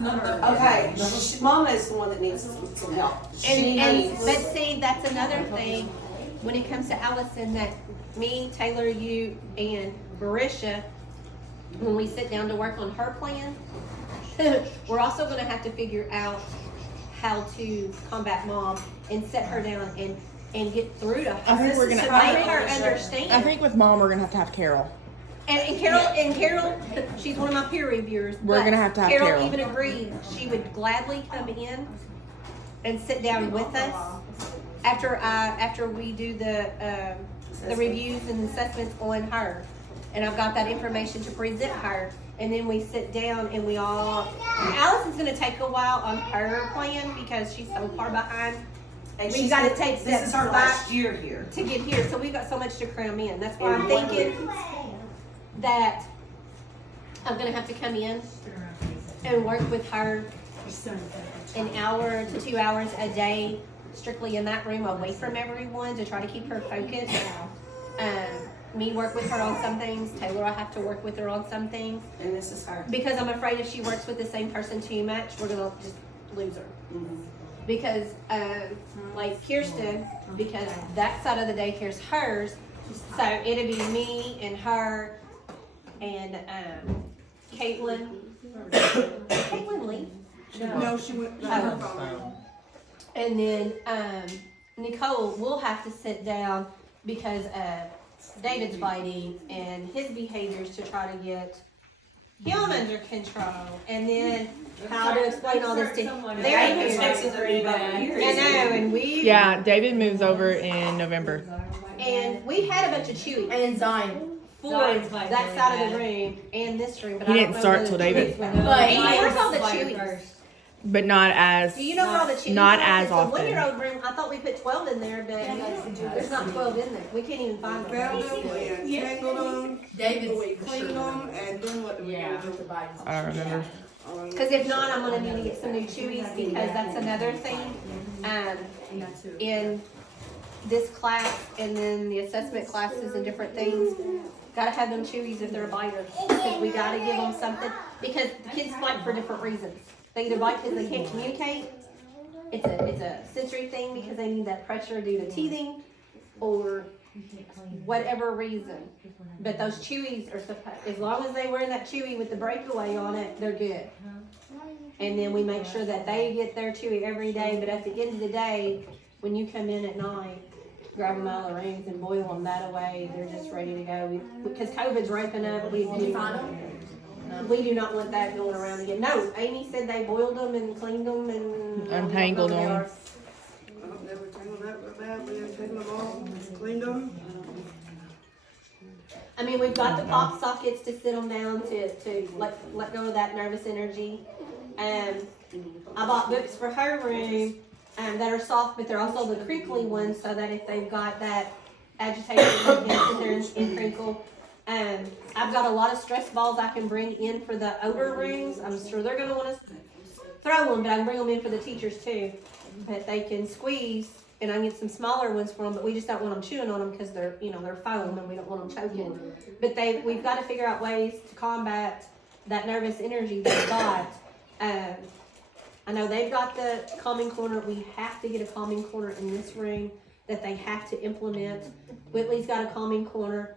Okay, Mama is the one that needs some help. But see, that's another thing when it comes to Allison, that me, Taylor, you, and Barisha, when we sit down to work on her plan, we're also going to have to figure out how to combat Mom and set her down and get through to her. I think we're gonna make her understand. I think with Mom we're gonna have Carol. And Carol, she's one of my peer reviewers. We're gonna have to have Carol. Carol even agreed she would gladly come in and sit down with us after we do the reviews and assessments on her. And I've got that information to present her. And then we sit down and we all. Allison's gonna take a while on her plan because she's so far behind. And We've got to take steps this is her last year here to get here, so we've got so much to cram in. That's why I'm thinking that I'm gonna have to come in and work with her an hour to 2 hours a day, strictly in that room, away from everyone, to try to keep her focused. Me work with her on some things. Taylor, I have to work with her on some things. and this is her. Because I'm afraid if she works with the same person too much, we're gonna just lose her. Because, like Kirsten, because that side of the daycare's hers, so it'd be me and her and Caitlin. Caitlin Lee? No, she went. And then Nicole will have to sit down because David's fighting and his behaviors to try to get him under control. And then how to explain all this to their parents. I know, and Yeah, David moves over in November. and we had a bunch of Chewies And Zion. for that side of the room and this room, but He I didn't don't start know till where the David. Chewies went. But And where's all the Chewies? But not as Do you know where all the Chewies not are? as It's often. The 1 year old room, I thought we put 12 in there, but there's not 12 in there. We can't even find Found them. them and tangled them, David's cleaned them, and then what do we do? I don't remember. Because if not, I'm gonna need to get some new Chewies, because that's another thing. In this class and then the assessment classes and different things, gotta have them Chewies if they're a biter. Because we gotta give them something, because the kids bite for different reasons. They either bite because they can't communicate, it's a sensory thing because they need that pressure due to teething, or whatever reason. But those Chewies are as long as they wear that Chewy with the breakaway on it, they're good. And then we make sure that they get their Chewy every day, but at the end of the day, when you come in at night, grab them out of the rings and boil them that way, they're just ready to go. Because COVID's ramping up, we do not want that going around again. No, Amy said they boiled them and cleaned them and Untangled them. I've never tangled that real bad. We have taken them all, cleaned them. I mean, we've got the pop sockets to sit them down to let go of that nervous energy. I bought books for her room that are soft, but they're also the crinkly ones, so that if they've got that agitation, they can sit there and crinkle. I've got a lot of stress balls I can bring in for the older rooms. I'm sure they're going to want to throw them, but I can bring them in for the teachers too. But they can squeeze, and I can get some smaller ones for them, but we just don't want them chewing on them because they're foam and we don't want them choking. But we've got to figure out ways to combat that nervous energy they've got. I know they've got the calming corner. We have to get a calming corner in this room that they have to implement. Whitley's got a calming corner.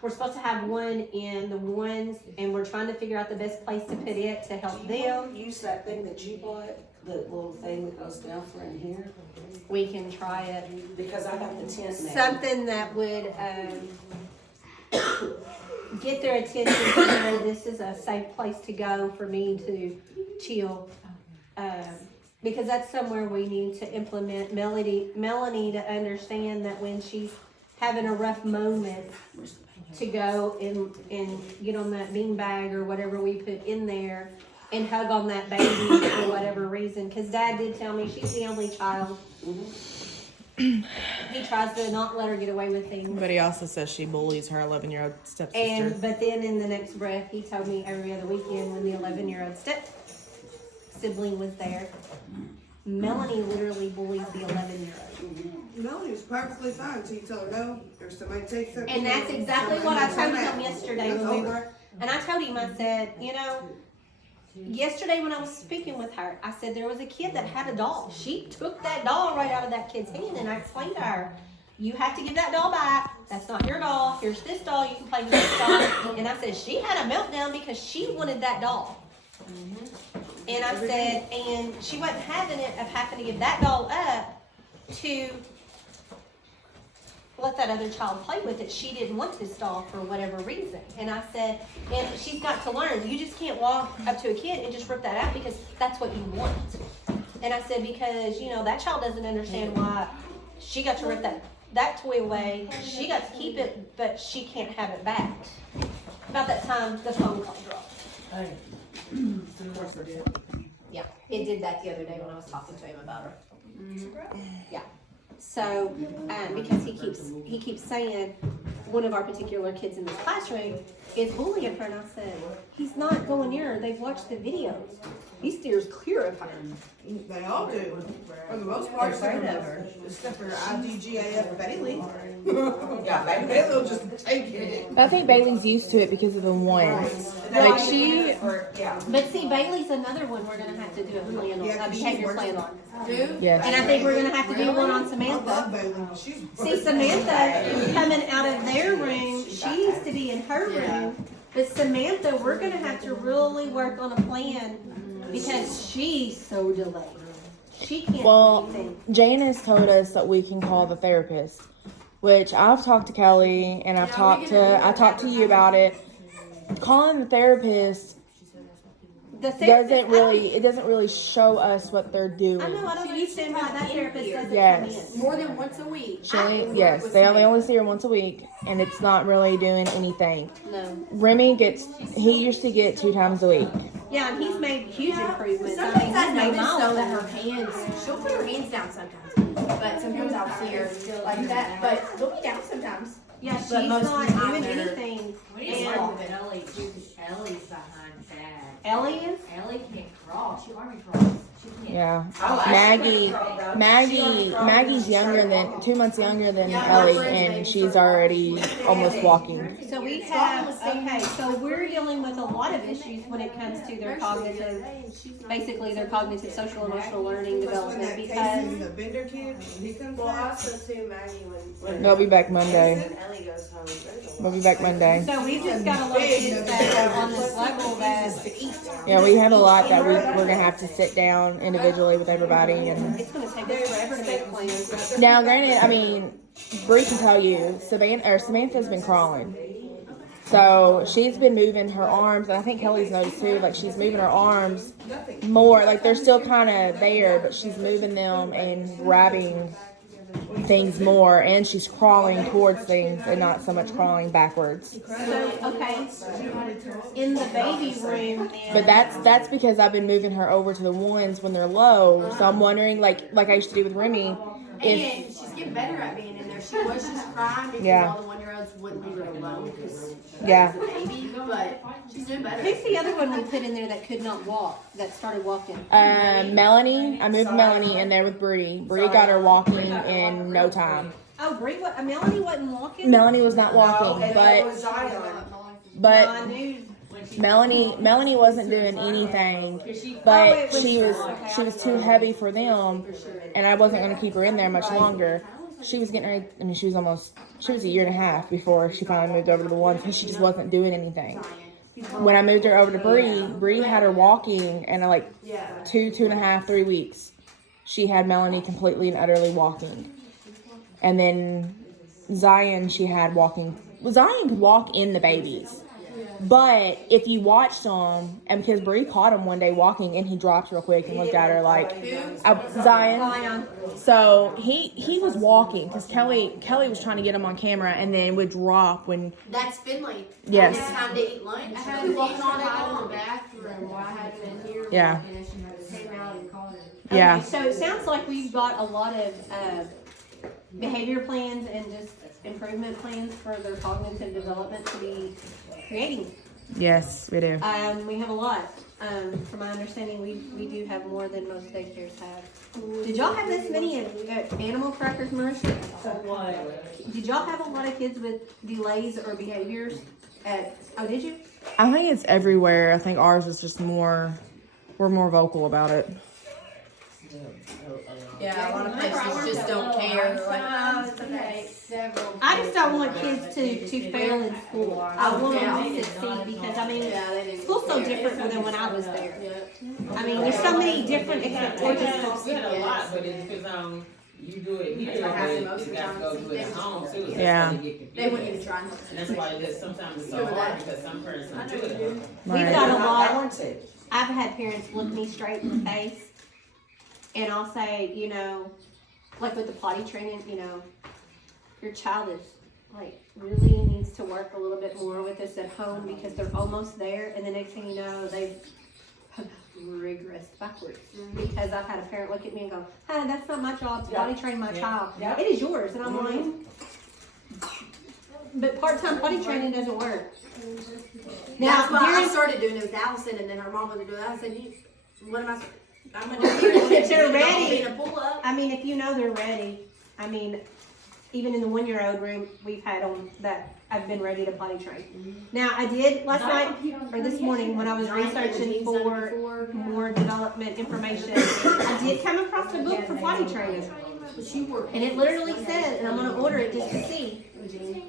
We're supposed to have one in the ones, and we're trying to figure out the best place to put it to help them. Use that thing that you bought, the little thing that goes down for in here, We can try it. because I got the tent now. Something that would get their attention to know this is a safe place to go for me to chill. Because that's somewhere we need to implement Melanie to understand that when she's having a rough moment, to go and get on that bean bag or whatever we put in there and hug on that baby for whatever reason. Because Dad did tell me she's the only child. He tries to not let her get away with things. But he also says she bullies her 11-year-old stepsister. But then in the next breath, he told me every other weekend when the 11-year-old step sibling was there, Melanie literally bullies the 11-year-old. Melanie was perfectly fine until you tell her no, or somebody takes her. And that's exactly what I told him yesterday when we were, and I told him, I said, yesterday when I was speaking with her, I said there was a kid that had a doll. She took that doll right out of that kid's hand, and I explained to her, you have to give that doll back. That's not your doll. Here's this doll. You can play with this doll. And I said, she had a meltdown because she wanted that doll. And I said, and she wasn't having it of having to give that doll up to let that other child play with it. She didn't want this doll for whatever reason. And I said, and she's got to learn. You just can't walk up to a kid and just rip that out because that's what you want. And I said, because, you know, that child doesn't understand why she got to rip that toy away. She got to keep it, but she can't have it back. About that time, the phone call dropped. Yeah, it did that the other day when I was talking to him about her. Yeah. So, because he keeps saying one of our particular kids in this classroom is bullying her, and I said, he's not going near her. They've watched the videos. He steers clear of her. They all do. For the most part, except for IDGAF Bailey. Yeah, Bailey will just take it. I think Bailey's used to it because of the ones. Like she, But see, Bailey's another one we're gonna have to do a plan on, a behavior plan on. yes. And I think we're gonna have to do one on I love Samantha. Bailey. She's See, Samantha coming out of their room, she used to be in her room. But Samantha, we're gonna have to really work on a plan because she's so delayed. She can't Well, do anything. Janice told us that we can call the therapist, which I've talked to Kelly and I talked to you about it. Calling the therapist doesn't really show us what they're doing. I know, I don't understand why that therapist doesn't Yes. come in. More than once a week. Yes, they only see her once a week, and it's not really doing anything. No. Remy he used to get 2 times a week. Yeah, and he's made huge improvements. I mean, Sometimes I he's made notice though that miles. her hands, she'll put her hands down sometimes, but sometimes I'll see her like that, but they'll be down sometimes. Yeah, she's But most of not the time doing they're- anything. Ellie's behind Chad. Ellie is? Ellie can't crawl. She army crawls. She can't. Yeah. Oh, Maggie's younger than 2 months younger than Yeah, my Ellie, friend's and baby she's girl. already almost walking. So we have, okay, so we're dealing with a lot of issues when it comes to their cognitive, basically their cognitive, social, emotional learning development Casey, because the vendor kid, when he comes Well, I back. also too, Maggie, when They'll be back Monday. Ellie goes home, there's a We'll lot. be back Monday. so we've just got a lot of kids that are on this level that Yeah, we have a lot that we're gonna have to sit down individually with everybody. And it's gonna take us forever to make plans. now, granted, I mean, Bree can tell you, Samantha's been crawling. So she's been moving her arms, and I think Kelly's noticed too. Like she's moving her arms more. Like they're still kind of there, but she's moving them and grabbing things more, and she's crawling towards things and not so much crawling backwards. So, okay, in the baby room But then, that's because I've been moving her over to the ones when they're low. So I'm wondering, like I used to do with Remy, And if she's getting better at being in there. She was just crying because Yeah. all the 1-year-olds wouldn't leave her alone because yeah. she's a baby, but she's doing better. who's the other one we put in there that could not walk, that started walking? Melanie, I moved Melanie in there with Bree. Bree got her walking in no time. Oh, Bree, Melanie wasn't walking? Melanie was not walking, And it was Zion. No, I but knew. Melanie wasn't doing anything, but she was too heavy for them, and I wasn't going to keep her in there much longer. She was getting ready. I mean, she was a year and a half before she finally moved over to the ones because she just wasn't doing anything. When I moved her over to Bree had her walking, and like 2.5, 3 weeks, she had Melanie completely and utterly walking, and then Zion she had walking. Zion could walk in the babies. But if you watched him, and because Bree caught him one day walking, and he dropped real quick and looked at her like, Zion. So he was walking because Kelly was trying to get him on camera, and then would drop when. That's Finley. Yes. It's time to eat lunch. I had We to walking all day in the long. bathroom while I had been here. Yeah. And she came out and called her. Yeah. Okay, so it sounds like we've got a lot of behavior plans and just improvement plans for their cognitive development to be creating. Yes, we do. We have a lot. From my understanding, we do have more than most daycares have. Did y'all have this many at Animal Crackers, Marissa? Did y'all have a lot of kids with delays or behaviors at, oh, did you? I think it's everywhere. I think ours is just more, we're more vocal about it. Yeah, a lot of places just don't care. They're like, oh, it's okay. I just don't want kids to fail in school. I want them to succeed because, I mean, Yeah, they didn't. school's so different than when I was there. I mean, there's so many different expectations. Said a lot, but it depends on you do it here, but you got to go do it at home too. That's Yeah. why they get confused. They wouldn't even try. And that's why it is sometimes it's so hard because some parents don't do it at home. We've Right. got a I lot. want to. I've had parents look me straight in the face, and I'll say, you know, like with the potty training, you know, your child is like really needs to work a little bit more with this at home because they're almost there, and the next thing you know, they've regressed backwards. Because I've had a parent look at me and go, "Hey, that's not my job to potty train my child. Yeah. It is yours," and I'm like, "But part-time potty training doesn't work." That's why I during- started doing it with Allison, and then her mom would do that. I said, what am I? I'm gonna do If they're ready. a pull up. I mean, if you know they're ready, I mean, even in the 1-year-old room, we've had them that have been ready to potty train. Now, I did last night, or this morning, when I was researching for more development information, I did come across a book for potty training. And it literally said, and I'm gonna order it just to see,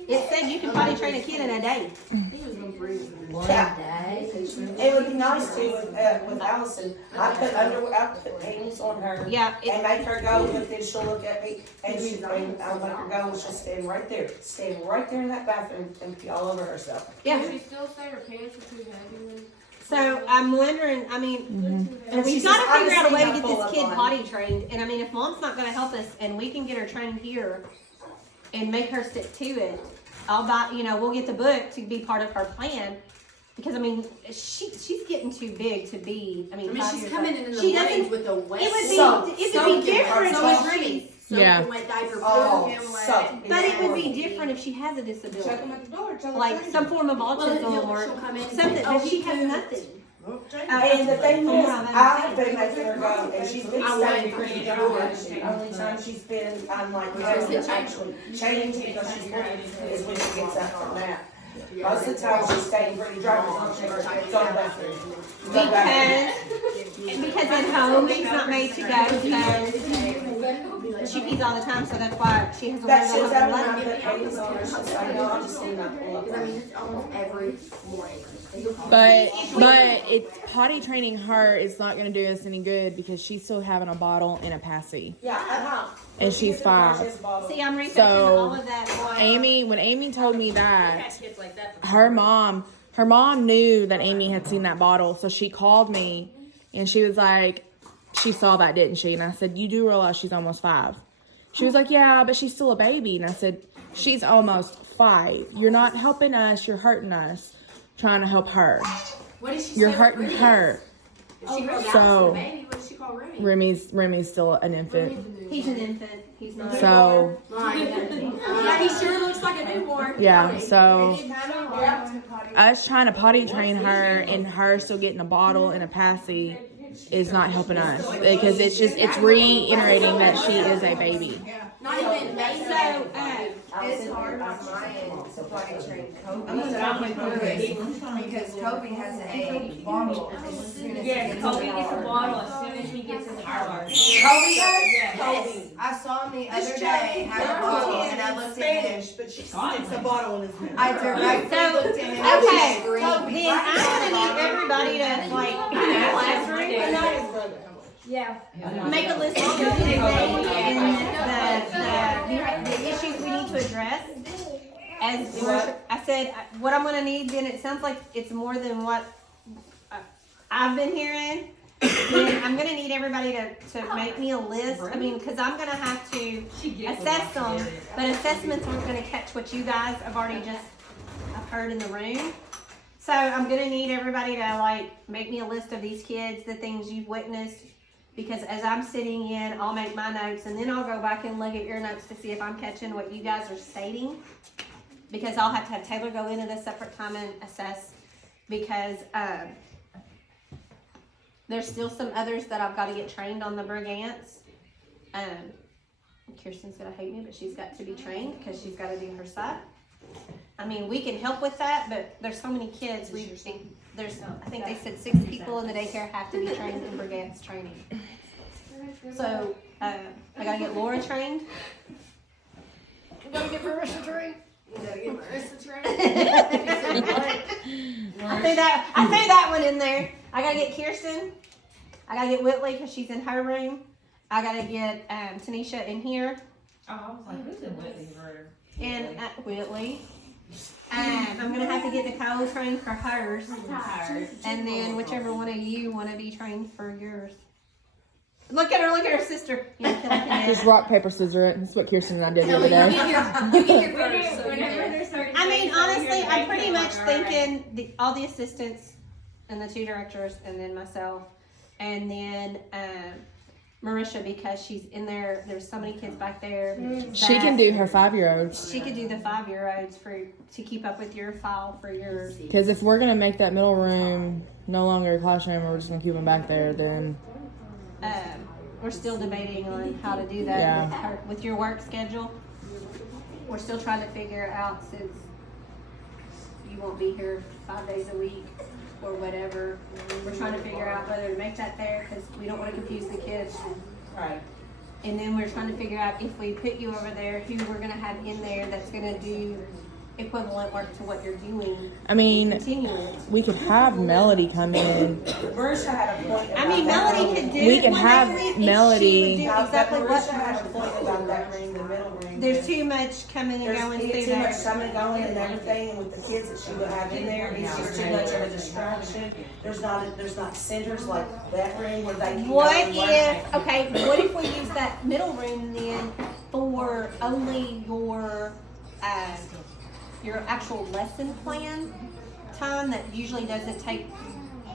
it said you can potty train a kid in a day. It would be nice to, with Allison, I put panties on her. Yeah, And make her go, but then she'll look at me, and I'll make her go, and she'll stand right there in that bathroom and pee all over herself. yeah. Does she still say her pants are too heavy then? So I'm wondering, I mean, And she we've says, got to "I figure just out a way need to my get this pull-up kid on." potty trained. And I mean, if mom's not going to help us and we can get her trained here and make her stick to it, I'll buy, you know, we'll get the book to be part of her plan. Because I mean, she's getting too big to be, I mean, I mean, 5 she's years coming old. in the She mornings doesn't, with the wet. it would be, Soaked. it would be Soaking different her. if So is she, Remy. Yeah. Soaking wet diaper. Oh, Him wet. so. but it would be different if she has a disability. Check them at the door. Tell her Like to some form of Well, autism or she'll come in and something, say, but she he has pooped. nothing. And the thing is, I have been making her go, and she's been I staying went pretty to dry. the The only time she's been, I'm like, having to actually change because she's working, is when she gets up from that. Most of the time, she's staying pretty dry, because she's go to the bathroom. Go back. Because at home, she's not made to go, so she pees all the time, so that's why she has a That shit's lot out of when I blood. put panties on her, she'll say, no, I just need my pull-up. I mean, it's almost every morning. But it's potty training her is not going to do us any good because she's still having a bottle and a passy. Yeah, at home. And she's 5. See, I'm researching So, all of that. while- When Amy told me that, her mom knew that Amy had seen that bottle, so she called me and she was like, she saw that, didn't she? And I said, you do realize she's almost 5. She was like, yeah, but she's still a baby. And I said, she's almost 5. You're not helping us, you're hurting us, trying to help her. What did she You're say? hurting her. If she calls So- Allison a baby, what does she call Remy? Remy's still an infant. He's an infant. He's not. So, Yeah, he sure looks like a newborn. yeah, so us trying to potty train her and her still getting a bottle and a passy is not helping us because it's reiterating that she is a baby. Not even baby. So, It's hard on my end to potty train Kobe. Because Kobe has a bottle as soon as he Yes, gets Kobe in gets a the bottle as soon as he gets in the car. Kobe does? Yes. I saw him the This other Jack day have a bottle and I looked at him. Spanish, but she sticks a bottle in his mouth. I directly So, looked at him. okay, and then screamed. I'm gonna need everybody to like be in the classroom. Yeah. Make a list of the names and the issues we need to address. As I said, what I'm gonna need, then it sounds like it's more than what I've been hearing. Then I'm gonna need everybody to make me a list. I mean, cause I'm gonna have to assess them, but assessments aren't gonna catch what you guys have already just heard in the room. So I'm gonna need everybody to like make me a list of these kids, the things you've witnessed. Because as I'm sitting in, I'll make my notes and then I'll go back and look at your notes to see if I'm catching what you guys are stating. Because I'll have to have Taylor go in at a separate time and assess. Because there's still some others that I've got to get trained on the Brigance. Kirsten's gonna hate me, but she's got to be trained because she's got to do her side. I mean, we can help with that, but there's so many kids, I think they said 6 people in the daycare have to be trained in Brigette's training. So, I gotta get Laura trained. You gotta get Marissa trained. You gotta get Marissa trained. I threw that one in there. I gotta get Kirsten. I gotta get Whitley because she's in her room. I gotta get Tanisha in here. Oh, I was like, who's in Whitley's room? And Whitley. I'm gonna have to get Nicole trained for hers. And then whichever one of you want to be trained for yours. Look at her sister. You know, killing her. Just rock, paper, scissors it. That's what Kirsten and I did the other day. You get here first. So I mean, honestly, I'm pretty much thinking all the assistants and the 2 directors and then myself. And then Marisha, because she's in there. There's so many kids back there. She can do her 5-year-olds. She could do the 5-year-olds to keep up with your file for yours. Because if we're gonna make that middle room no longer a classroom, or we're just gonna keep them back there, then We're still debating on how to do that with your work schedule. We're still trying to figure out, since you won't be here 5 days a week or whatever. We're trying to figure out whether to make that there because we don't want to confuse the kids. Right. And then we're trying to figure out if we put you over there, who we're going to have in there that's going to do equivalent work to what you're doing. I mean, Continuing. we could have Melody come in. Marisha had a point about I mean, Melody could do We it can one have day a week, Melody- and she would do exactly what Marisha had a point about that room, the middle room. There's too much coming and going through There's too much there. coming and going and everything, and with the kids that she would have in there, it's just too much of a distraction. There's not centers like that room where they can go What and work. what if we use that middle room then for only your actual lesson plan time that usually doesn't take,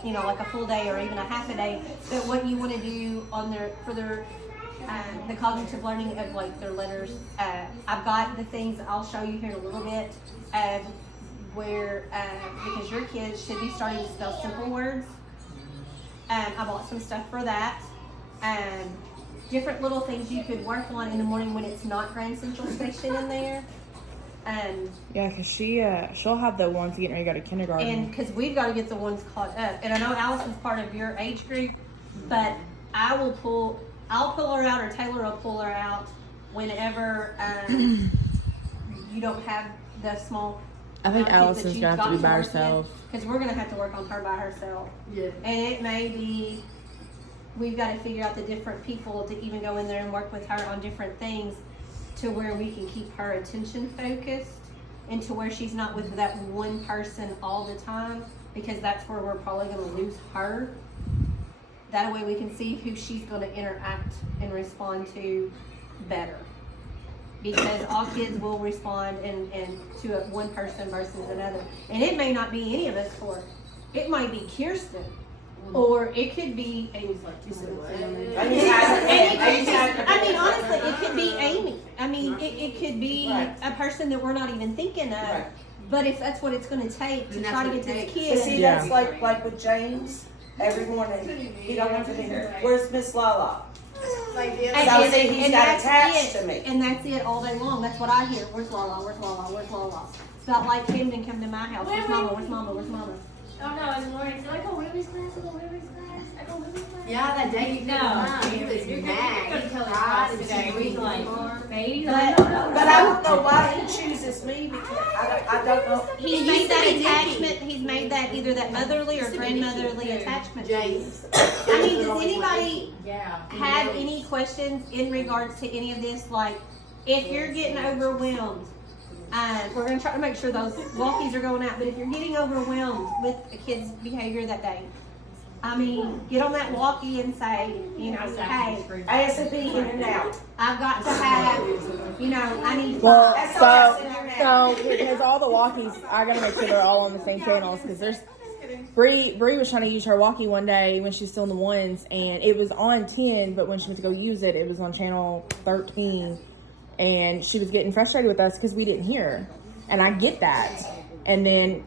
like a full day or even a half a day, but what you want to do on the cognitive learning of like their letters. I've got the things I'll show you here in a little bit of where, because your kids should be starting to spell simple words. I bought some stuff for that. Different little things you could work on in the morning when it's not Grand Central Station in there. Yeah, because she'll have the ones getting ready to go to kindergarten. And because we've got to get the ones caught up. And I know Allison's part of your age group, but I'll pull her out, or Taylor will pull her out whenever you don't have the small. I think Allison's gonna have to be by herself. Because we're gonna have to work on her by herself. Yeah. And it may be we've got to figure out the different people to even go in there and work with her on different things, to where we can keep her attention focused and to where she's not with that one person all the time, because that's where we're probably going to lose her. That way we can see who she's going to interact and respond to better. Because all kids will respond and to one person versus another. And it may not be any of us four. It might be Kirsten. Or it could be Amy's like you said. I mean, honestly, it could be Amy. I mean, it could be a person that we're not even thinking of. Right. But if that's what it's going to take to try to get to the But kids. see, that's like with James, every morning, he don't want to be here. Where's Miss Lala? And He's got attached to me. And that's it all day long. That's what I hear. Where's Lala? Where's Lala? Where's Lala? It's not like Camden come to my house. Where's Mama? Where's Mama? Where's Mama? Oh no, in the morning, so I go Ruby's class, I go Ruby's class, I go Ruby's class. Yeah, that day you he was mad. He cried and Today, she he's like, was baby, But- like, no. But I don't know why he chooses me, because I don't know. He's made that attachment. He's made that either that motherly or grandmotherly attachment. James. I mean, does anybody Yeah. have any questions in regards to any of this? Like, if you're getting overwhelmed, we're going to try to make sure those walkies are going out, but if you're getting overwhelmed with a kid's behavior that day, I mean, get on that walkie and say, hey, ASAP in and out. I've got to have, I need Well, That's so all that's in your head. because all the walkies, I gotta make sure they're all on the same channels. Because there's Bree was trying to use her walkie one day when she's still in the ones, and it was on 10, but when she went to go use it, it was on channel 13, and she was getting frustrated with us because we didn't hear her, and I get that. And then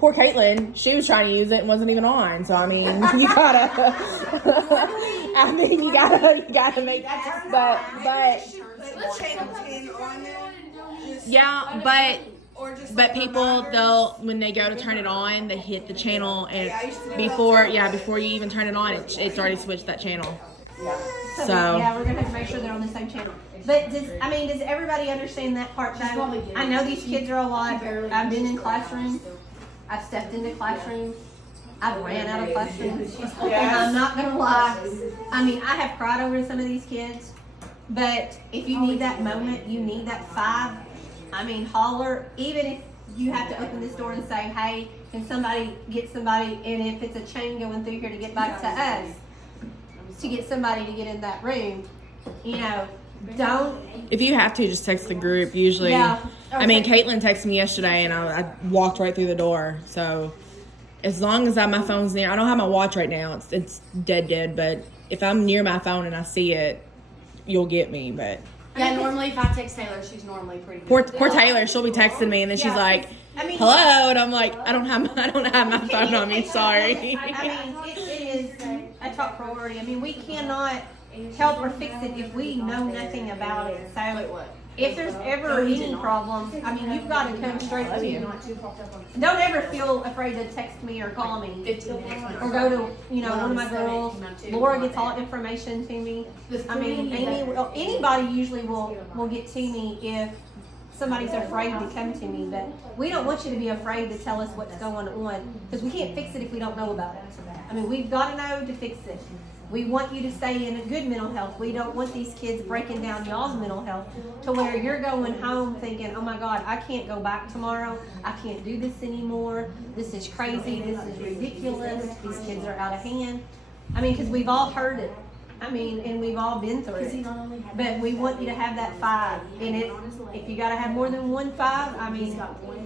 poor Caitlin, she was trying to use it and wasn't even on. So I mean, you gotta, you gotta make, but Put channel 10 on there. yeah, but Or just But like people, reminders. they'll when they go to turn it on, they hit the channel, and before you even turn it on, it's already switched that channel. So yeah, we're gonna have to make sure they're on the same channel. But does everybody understand that part though? I know these kids are a lot. I've been in classrooms. I've stepped into classrooms. I've ran out of classrooms. And I'm not gonna lie. I mean, I have cried over some of these kids. But if you need that moment, you need that 5. I mean, holler. Even if you have to open this door and say, hey, can somebody get somebody, and if it's a chain going through here to get back to us, to get somebody to get in that room, you know, don't. if you have to, just text the group. Usually, Yeah. I mean, Caitlin texted me yesterday, and I walked right through the door. So as long as my phone's near, I don't have my watch right now. It's dead. But if I'm near my phone and I see it, you'll get me. But Yeah, normally if I text Taylor, she's normally pretty good. poor Taylor, she'll be texting me, and then she's like, I mean, "Hello," and I'm like, "I don't have my phone on me. Sorry." I mean, it is a top priority. I mean, we cannot help or fix it if we know nothing about it. So if there's ever any problems, I mean, you've got to come straight to me. Don't ever feel afraid to text me or call me. 15 minutes. Or go to, you know, one of my girls. Laura gets all information to me. I mean, anybody usually will get to me if somebody's afraid to come to me. But we don't want you to be afraid to tell us what's going on, because we can't fix it if we don't know about it. I mean, we've got to know to fix it. We want you to stay in a good mental health. We don't want these kids breaking down y'all's mental health to where you're going home thinking, oh my God, I can't go back tomorrow. I can't do this anymore. This is crazy. This is ridiculous. These kids are out of hand. I mean, because we've all heard it. I mean, and we've all been through it. But we want you to have that 5. And if you got to have more than 1 5, I mean,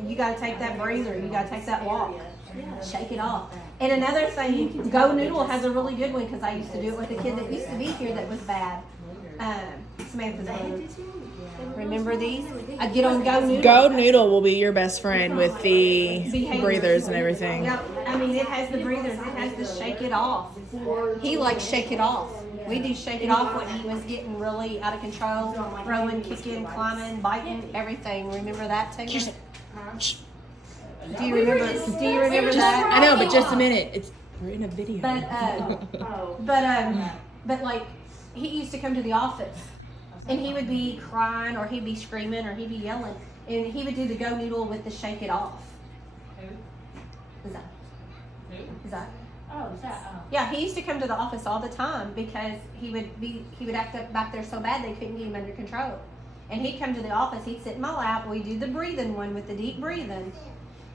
you got to take that breather. You got to take that walk. Shake it off. And another thing, Go Noodle has a really good one, because I used to do it with a kid that used to be here that was bad. Samantha's brother. Remember these? I'd get on Go Noodle. Go Noodle will be your best friend with the Behaviors. breathers and everything. Yep. I mean, it has the breathers. It has the shake it off. He likes shake it off. We do shake it off when he was getting really out of control, throwing, kicking, climbing, biting, everything. Remember that, Taylor? Do you remember that? I know, but just a minute. We're in a video. But like, he used to come to the office, and he would be crying, or he'd be screaming, or he'd be yelling, and he would do the Go Noodle with the shake it off. Is that? Oh, is that? Yeah, he used to come to the office all the time because he would act up back there so bad they couldn't get him under control. And he'd come to the office, he'd sit in my lap, we'd do the breathing one with the deep breathing.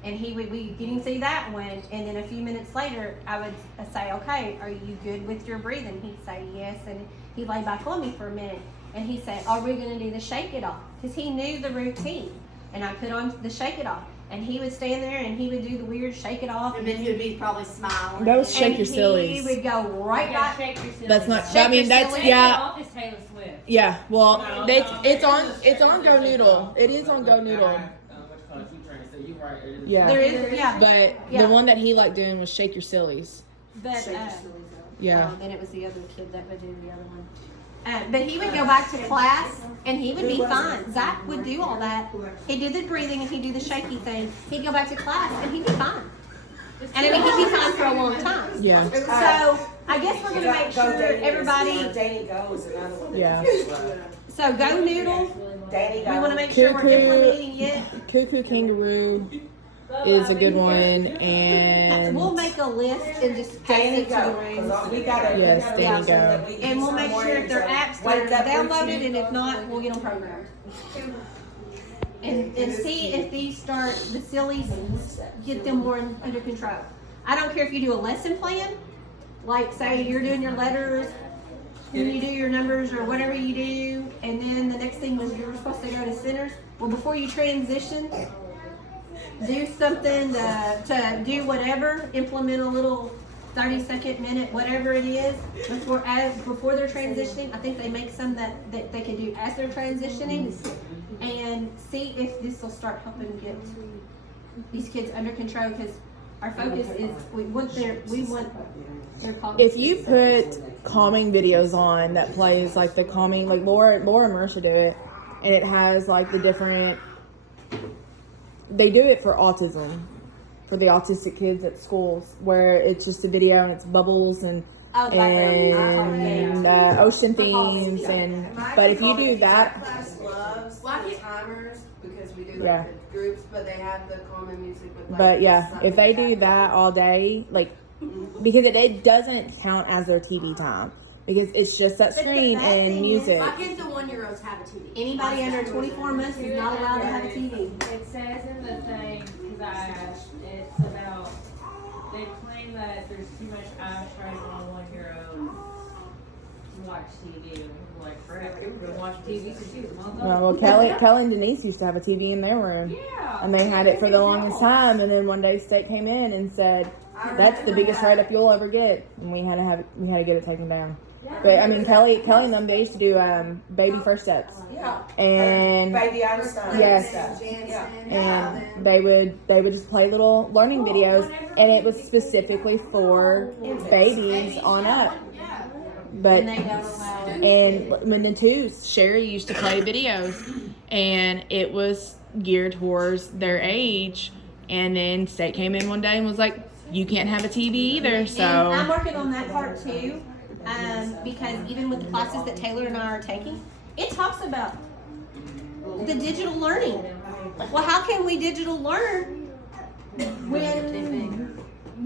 And we didn't see that one, and then a few minutes later, I would say, okay, are you good with your breathing? He'd say yes, and he'd lay back on me for a minute, and he'd say, are we going to do the shake it off? Because he knew the routine, and I put on the shake it off, and he would stand there, and he would do the weird shake it off. And then he would be probably smiling. That was shake your He sillies. would go right Yeah, back. shake your silly. That's not. Shake I mean, your that's silly. yeah. Off is Taylor Swift. Yeah. Well, it's on Go Noodle. It is on Go Noodle. Yeah. There is, yeah. But Yeah. the one that he liked doing was shake your sillies. But, Yeah. and it was the other kid that would do the other one. But he would go back to class, and he would be fine. Zach would do all that. He'd do the breathing, and he'd do the shaky thing. He'd go back to class, and he'd be fine. And I mean, he'd be fine for a long time. Yeah. So I guess we're gonna make sure everybody. Danny Go is another one. Yeah. So Go Noodle. Danny Go. We want to make sure we're Cuckoo. implementing it. Cuckoo Kangaroo is a good one, and We'll make a list and just pass Danny it to the Go. room. 'Cause we gotta. Yes, we gotta Danny make sure Go. that we And we'll get make some sure if they're more apps wake that are up downloaded, routine. and if not, we'll get them programmed. And see if these start, the sillies, get them more under control. I don't care if you do a lesson plan, like say you're doing your letters, and you do your numbers or whatever you do, and then the next thing was you were supposed to go to centers. Well, before you transition, do something to do whatever, implement a little 30-second, minute, whatever it is, before they're transitioning. I think they make some that they can do as they're transitioning, and see if this will start helping get these kids under control, because our focus is we want their cognitive. if you put calming videos on that plays like the calming, like Laura Mercer do it, and it has like the different they do it for autism, for the autistic kids at schools, where it's just a video and it's bubbles and Oh, the background music. ocean themes but if you do that, Class loves the timers because we do like Yeah. the groups, but they have the common music with like. but yeah, something if they do background. that all day, like, because it doesn't count as their TV time, because it's just that But the screen bad thing and is- music. My kids, the 1-year-olds, have a TV. Anybody under 24 months is not allowed to have a TV. It says in the thing, because I asked, it's about, they claim that there's too much eyesight on a 1-year-old to watch TV. I'm like, crap, people been watching TV since she was a month old. Well, Kelly and Denise used to have a TV in their room. Yeah. And they had it for the longest time, and then one day State came in and said, "That's the biggest write-up you'll ever get," and we had to get it taken down. But I mean, Kelly and them, they used to do baby first steps, Yeah. and Baby Einstein. Yes. Jansen, and they would just play little learning videos, and it was specifically for babies on up. But And they don't allow it. and when the twos, Sherry used to play videos, and it was geared towards their age. And then State came in one day and was like, "You can't have a TV either." And I'm So working on that part too, because even with the classes that Taylor and I are taking, it talks about the digital learning. Well, how can we digital learn when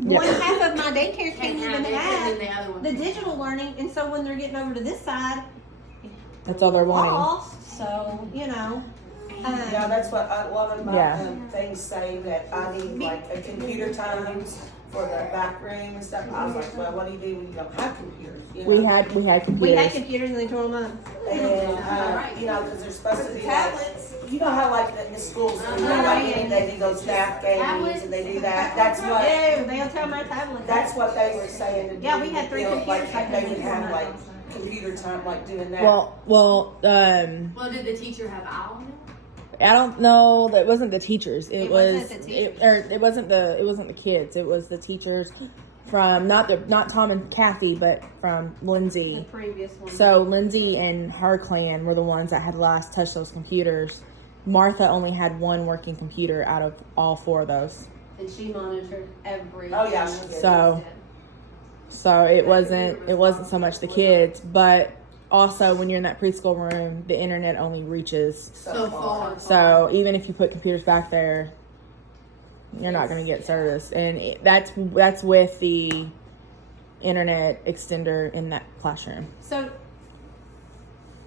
one half of my daycare can't even have the other one. the digital learning, and so when they're getting over to this side, that's all they're wanting. lost. So you know, Yeah, that's what a lot of my Yeah. things say, that I need like a computer times for the back room and stuff. I was like, well, what do you do when you don't have computers? You know? We had we had computers. computers and they tore them up. And, you know, because they're supposed to be like, tablets. you know how like the schools do, like, they do those staff games and they do that. That's what, Yeah, they'll tell my tablet. that's what they were saying to do. Yeah, we had 3 you know, computers. Like, they would have like computer time, like doing that. Well, Well, did the teacher have eye on it? I don't know. That wasn't the teachers. It was wasn't the teachers. it wasn't the kids. It was the teachers from not Tom and Kathy, but from The Lindsay. previous one. So Lindsay and her clan were the ones that had last touched those computers. Martha only had one working computer out of all 4 of those. And she monitored everything. Oh, yeah, she did. So it wasn't so much the kids, but also when you're in that preschool room, the internet only reaches. So far. So even if you put computers back there, you're not going to get service, and that's with the internet extender in that classroom. So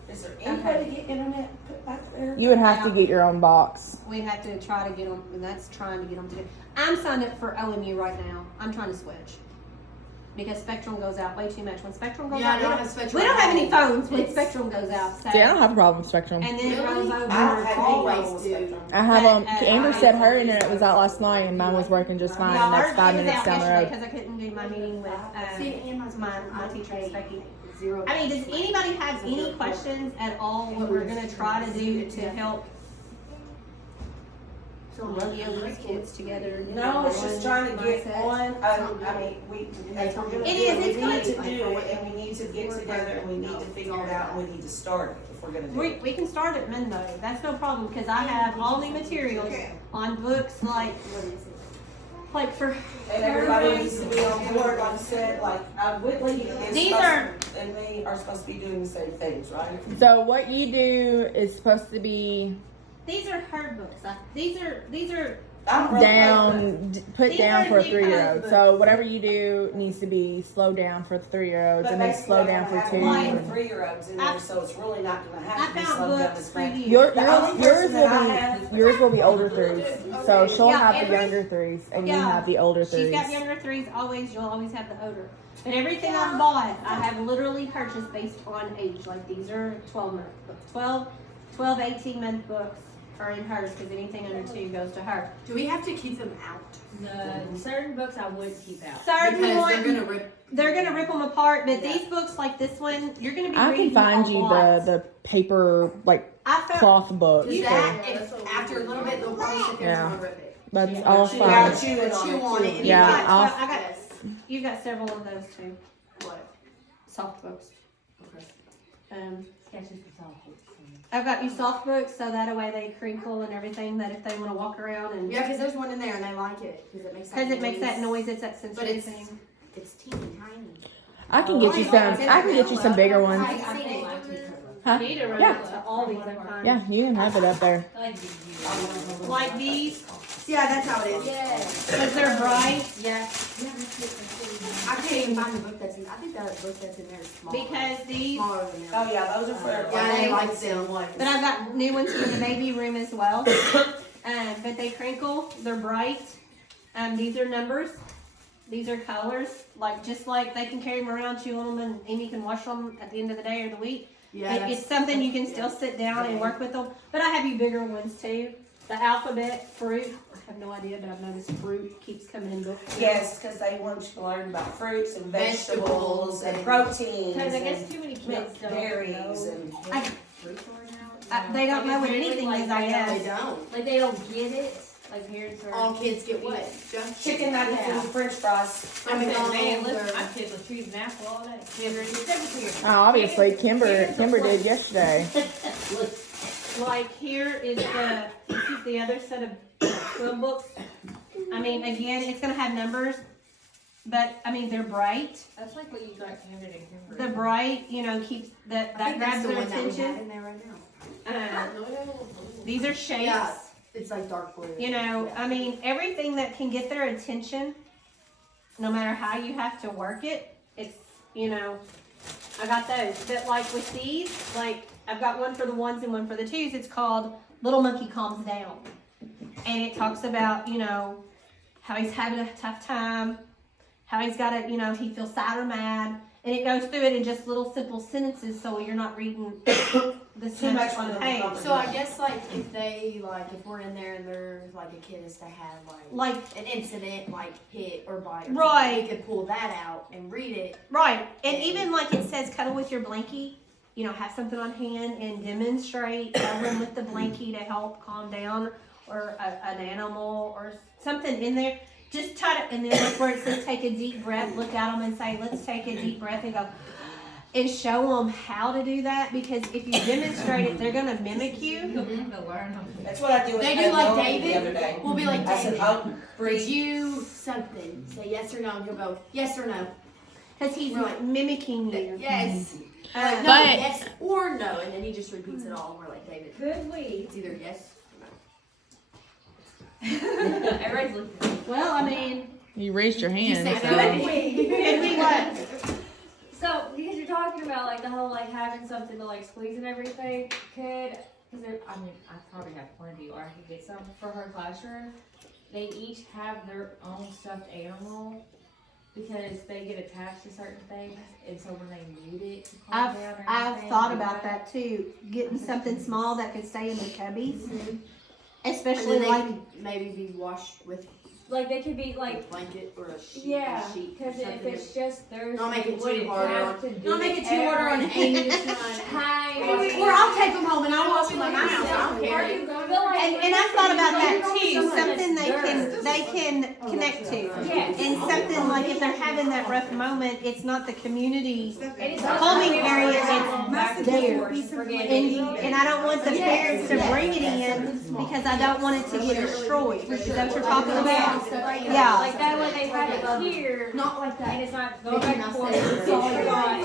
Is there any way to get internet put back there? You would have to get your own box. we have to try to get them, and that's trying to get them together. I'm signed up for OMU right now. I'm trying to switch. Because Spectrum goes out way too much. When Spectrum goes Yeah, out, I don't have Spectrum we don't have any at home. phones when It's- Spectrum goes out. So, See, I don't have a problem with Spectrum. and then it Really? goes over. I don't have any Always problem with do. Spectrum. I have But, them. Amber said her internet was out last night, and mine was working just fine. And that's 5 minutes down the road. Because I couldn't do my meeting with See, and mine's my teacher and Becky. Zero. I mean, does anybody have any questions at all what we're gonna try to do to help get these kids together? No, it's just trying to get on, I mean, we, that's what we're gonna It do. is, it's We gonna need to be- do it, and we need to get together, and we need to figure it out, and we need to start it if we're gonna do it. We can start at Monday, that's no problem, because I have all the materials on books like for. And everybody needs to be on board, like I said, like, Whitley is These supposed are- to, and we are supposed to be doing the same things, right? So what you do is supposed to be These are her books, these are, I'm real put These down are for a the 3-year-old. kinds So whatever you do needs to be slowed down for the 3-year-olds, But and then basically, slow I'm down gonna for have 2. one and- for 3-year-olds in there, so it's really not gonna I have to be found slowed down books as for much. you. The only person that I have- Yours will be older 3s. So she'll Yeah, have the every- younger 3s, and you Yeah. have the older 3s. She's got younger 3s always, you'll always have the older. But everything I've bought, I have literally purchased based on age, like these are 12-month books, 12, 18-month books are in hers, because anything under 2 goes to her. Do we have to keep them out? The certain books I would keep out. Certain Because ones, they're gonna rip. they're gonna rip them apart, but these books like this one, you're gonna be I reading can find a you lot. the paper I found, cloth book. Does that, if after a little bit, they'll probably sit there and rip it. That's all She fine. got chewing on Chew it, on too. it. and Yeah, you got- I'll- I got, Yes. you've got several of those too, What? soft books. Okay. I've got you soft books, so that way they crinkle and everything, that if they wanna walk around and, Yeah, because there's one in there and they like it, because it makes that cause it makes that noise, it's that sensory it's- thing. It's teeny tiny. I can get you some. I can get you some bigger ones. I've seen it. Huh? Need to run Yeah. to all these other kinds. Yeah, you can have it up there. Like these, Yeah, that's how it is. Yes. cause they're bright, Yeah. I can't even find the book that's in, I think that book that's in there is smaller. because these, Smaller than that. Oh, yeah, those are for. Yeah, they like them. but I've got new ones for the baby room as well. But they crinkle, they're bright. These are numbers. These are colors, just like they can carry them around, chew on them, and Amy can wash them at the end of the day or the week. Yeah, It's something you can still sit down and work with them. But I have you bigger ones too. The alphabet, fruit. I have no idea, but I've noticed fruit keeps coming in books. Yes, because they want you to learn about fruits and vegetables and proteins Cause I and guess too many milk, kids don't berries know. and. They don't know what anything is, I They guess. don't. Like they don't get it, like parents are. All kids get what? Chicken nuggets and French fries. I mean, man, McDonald's listen, or- my kids will choose an apple all day. Never except here. Obviously, Kimber did yesterday. Like here is this is the other set of swim books. I mean, again, it's gonna have numbers, but I mean, they're bright. That's like what you got handed in Kimber. The bright, keeps, that grabs the their one that we have attention. in there right now. These are shapes. Yeah, it's like dark blue. I mean, everything that can get their attention, no matter how you have to work it, it's, I got those. But like with these, I've got one for the ones and one for the twos. It's called Little Monkey Calms Down. And it talks about, how he's having a tough time, how he's got to, he feels sad or mad. And it goes through it in just little simple sentences so you're not reading the Too much on the for page. them. So I guess if we're in there and there's like a kid is to have Like, an incident like hit or bite or Right. something, we could pull that out and read it. right. And even like it says cuddle with your blankie, have something on hand and demonstrate cuddling with the blankie to help calm down, or an animal or something in there. Just try to, and then like where it says take a deep breath, look at them and say, let's take a deep breath and go, and show them how to do that, because if you demonstrate it, they're going to mimic you. That's what I do with They do like Nolan the other David. day. We'll be like I said, David. oh, Did breathe. you something? Say yes or no, and he'll go yes or no. Because he's Right. mimicking you. Yes. Uh, No, But- yes or no, and then he just repeats it all. And we're like David. Could we? It's either yes. Everybody's looking at me. well, I mean, You raised your You hand. say so- could could we what? So, because you're talking about like the whole like having something to like squeeze and everything, I probably have plenty, or I could get some for her classroom. They each have their own stuffed animal because they get attached to certain things, and so when they need it to calm down or I've anything, thought they about got- that too. Getting something small that could stay in the cubbies. And Especially then they like, can maybe be washed with Like they could be a like, blanket or a sheet. yeah, a sheet or because if something. it's just theirs, Don't make it would too hard have on- to do Don't make it too hard on every Amy to try. time. Or I'll take them home and I'll wash them at my house. I don't care. and I've thought about that too. Something they can connect to. Yes. And something like if they're having that rough moment, it's not the community And it's calming area, back it's and there. forth, forget And, it. and I don't want the parents to bring it in because I don't want it to get destroyed. Is that what you're talking about? Yeah. Like that way they have it here, Not like and that. it's not going back and forth, it's all gone,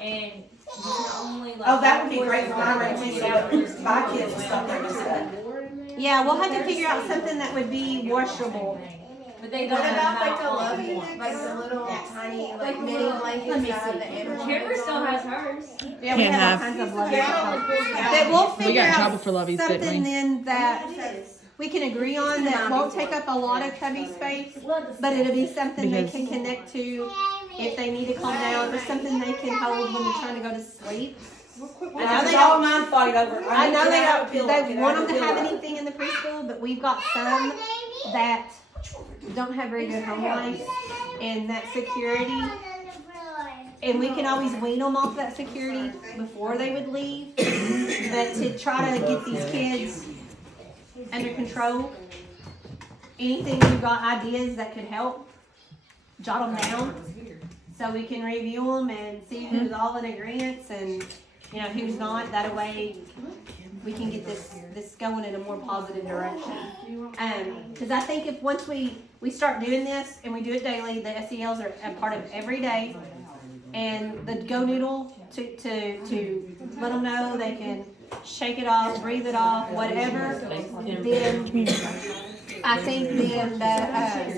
and you can only like. Oh, that would be great for my grandkids, my kids and stuff like that. Yeah, we'll have to figure out something that would be washable. But they don't What about have like the all lovey at once. like the little tiny like Like knitting little- blankets let me that have see. the animal? Kimber still has hers. Yeah, we Can't have all have. kinds of love. Yeah. But we'll We figure got in out trouble for loveys, didn't something we? then that we can agree on that won't take up a lot of cubby space, but it'll be something they can connect to if they need to calm down, or something they can hold when they're trying to go to sleep. I know they all don't. mine fight over. I know they have don't. They want them to have anything in the preschool, but we've got some that don't have very good home life and that security. And we can always wean them off that security before they would leave. But to try to get these kids under control, anything you've got ideas that could help, jot them down so we can review them and see who's all in agreement. And you know, who's not, that way we can get this going in a more positive direction. Cause I think if once we start doing this and we do it daily, the SELs are a part of every day, and the Go Noodle to let them know they can shake it off, breathe it off, whatever, then I think then that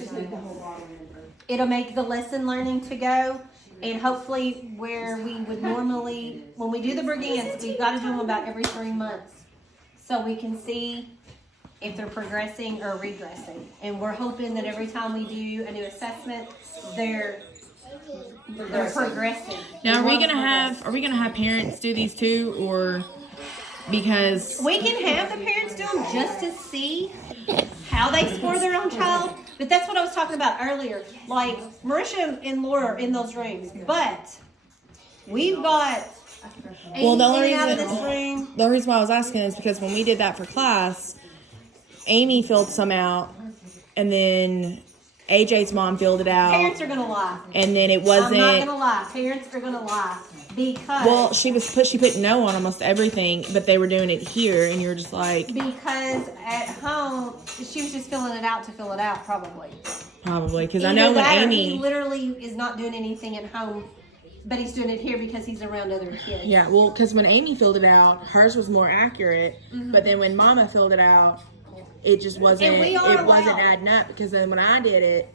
it'll make the lesson learning to go, and hopefully where we would normally, when we do the Brigance, we've got to do them about every 3 months so we can see if they're progressing or regressing. And we're hoping that every time we do a new assessment, they're progressing. Now, are we gonna have parents do these too, or because We can have the parents do them just to see how they score their own child, but that's what I was talking about earlier. Like, Marisha and Laura are in those rooms, but we've got Well, the only Amy out of this reason- room. the reason why I was asking is because when we did that for class, Amy filled some out, and then AJ's mom filled it out, Parents are gonna lie. and then it I'm not wasn't. gonna lie. Parents are gonna lie because Well, she put no on almost everything, but they were doing it here, and you were just like, because at home she was just filling it out to fill it out, probably. probably, because I Either know when that or he Amy. literally is not doing anything at home, but he's doing it here because he's around other kids. Yeah, well, because when Amy filled it out, hers was more accurate, Mm-hmm. but then when Mama filled it out, it just wasn't. And we are It wasn't allowed. adding up, because then when I did it,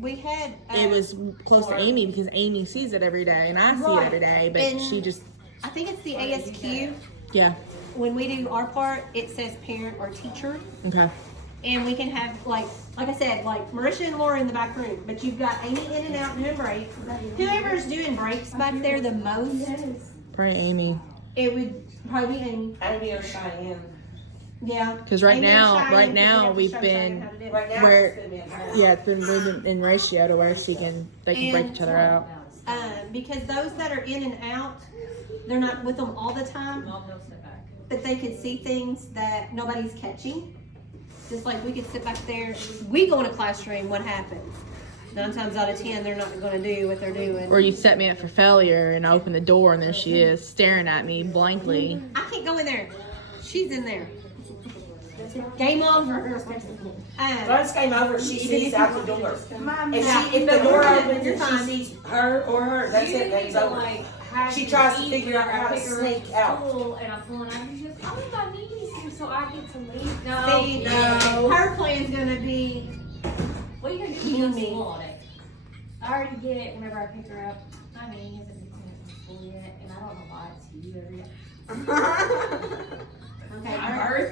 We had it was close to Amy because Amy sees it every day and I see Right. it every day, but And- she just I think it's the ASQ. yeah. When we do our part, it says parent or teacher. Okay. And we can have, like I said, like Marisha and Laura in the back room, but you've got Amy in and out doing breaks. Whoever's doing breaks back there the most, Probably Amy. it would probably be Amy. Amy or Cheyenne. Yeah. Because right Amy or now, Cheyenne, right 'cause we now have to we've show been Cheyenne how to do it. Right now, Where- it's gonna be in her. yeah, it's been moving in ratio to where they can break And- each other out. Because those that are in and out, they're not with them all the time, Mom, they'll sit back. but they can see things that nobody's catching. Just like we could sit back there, we go in a classroom, what happens? 9 times out of 10, they're not gonna do what they're doing. Or you set me up for failure and I open the door and there she is staring at me blankly. I can't go in there. She's in there. Game over. Once game over, she sees out the door. Yeah. If the door opens You're and she fine. sees her or her, that's it, game's over. She tries to figure out how to sneak out. And I'm pulling out, and she goes, "Oh, my knees, so I get to leave." No, See, no. her plan's gonna be, What are you gonna do You when and me. you school all day? I already get it whenever I pick her up. My knee hasn't been cleaned from school yet, and I don't know why it's you every day. okay,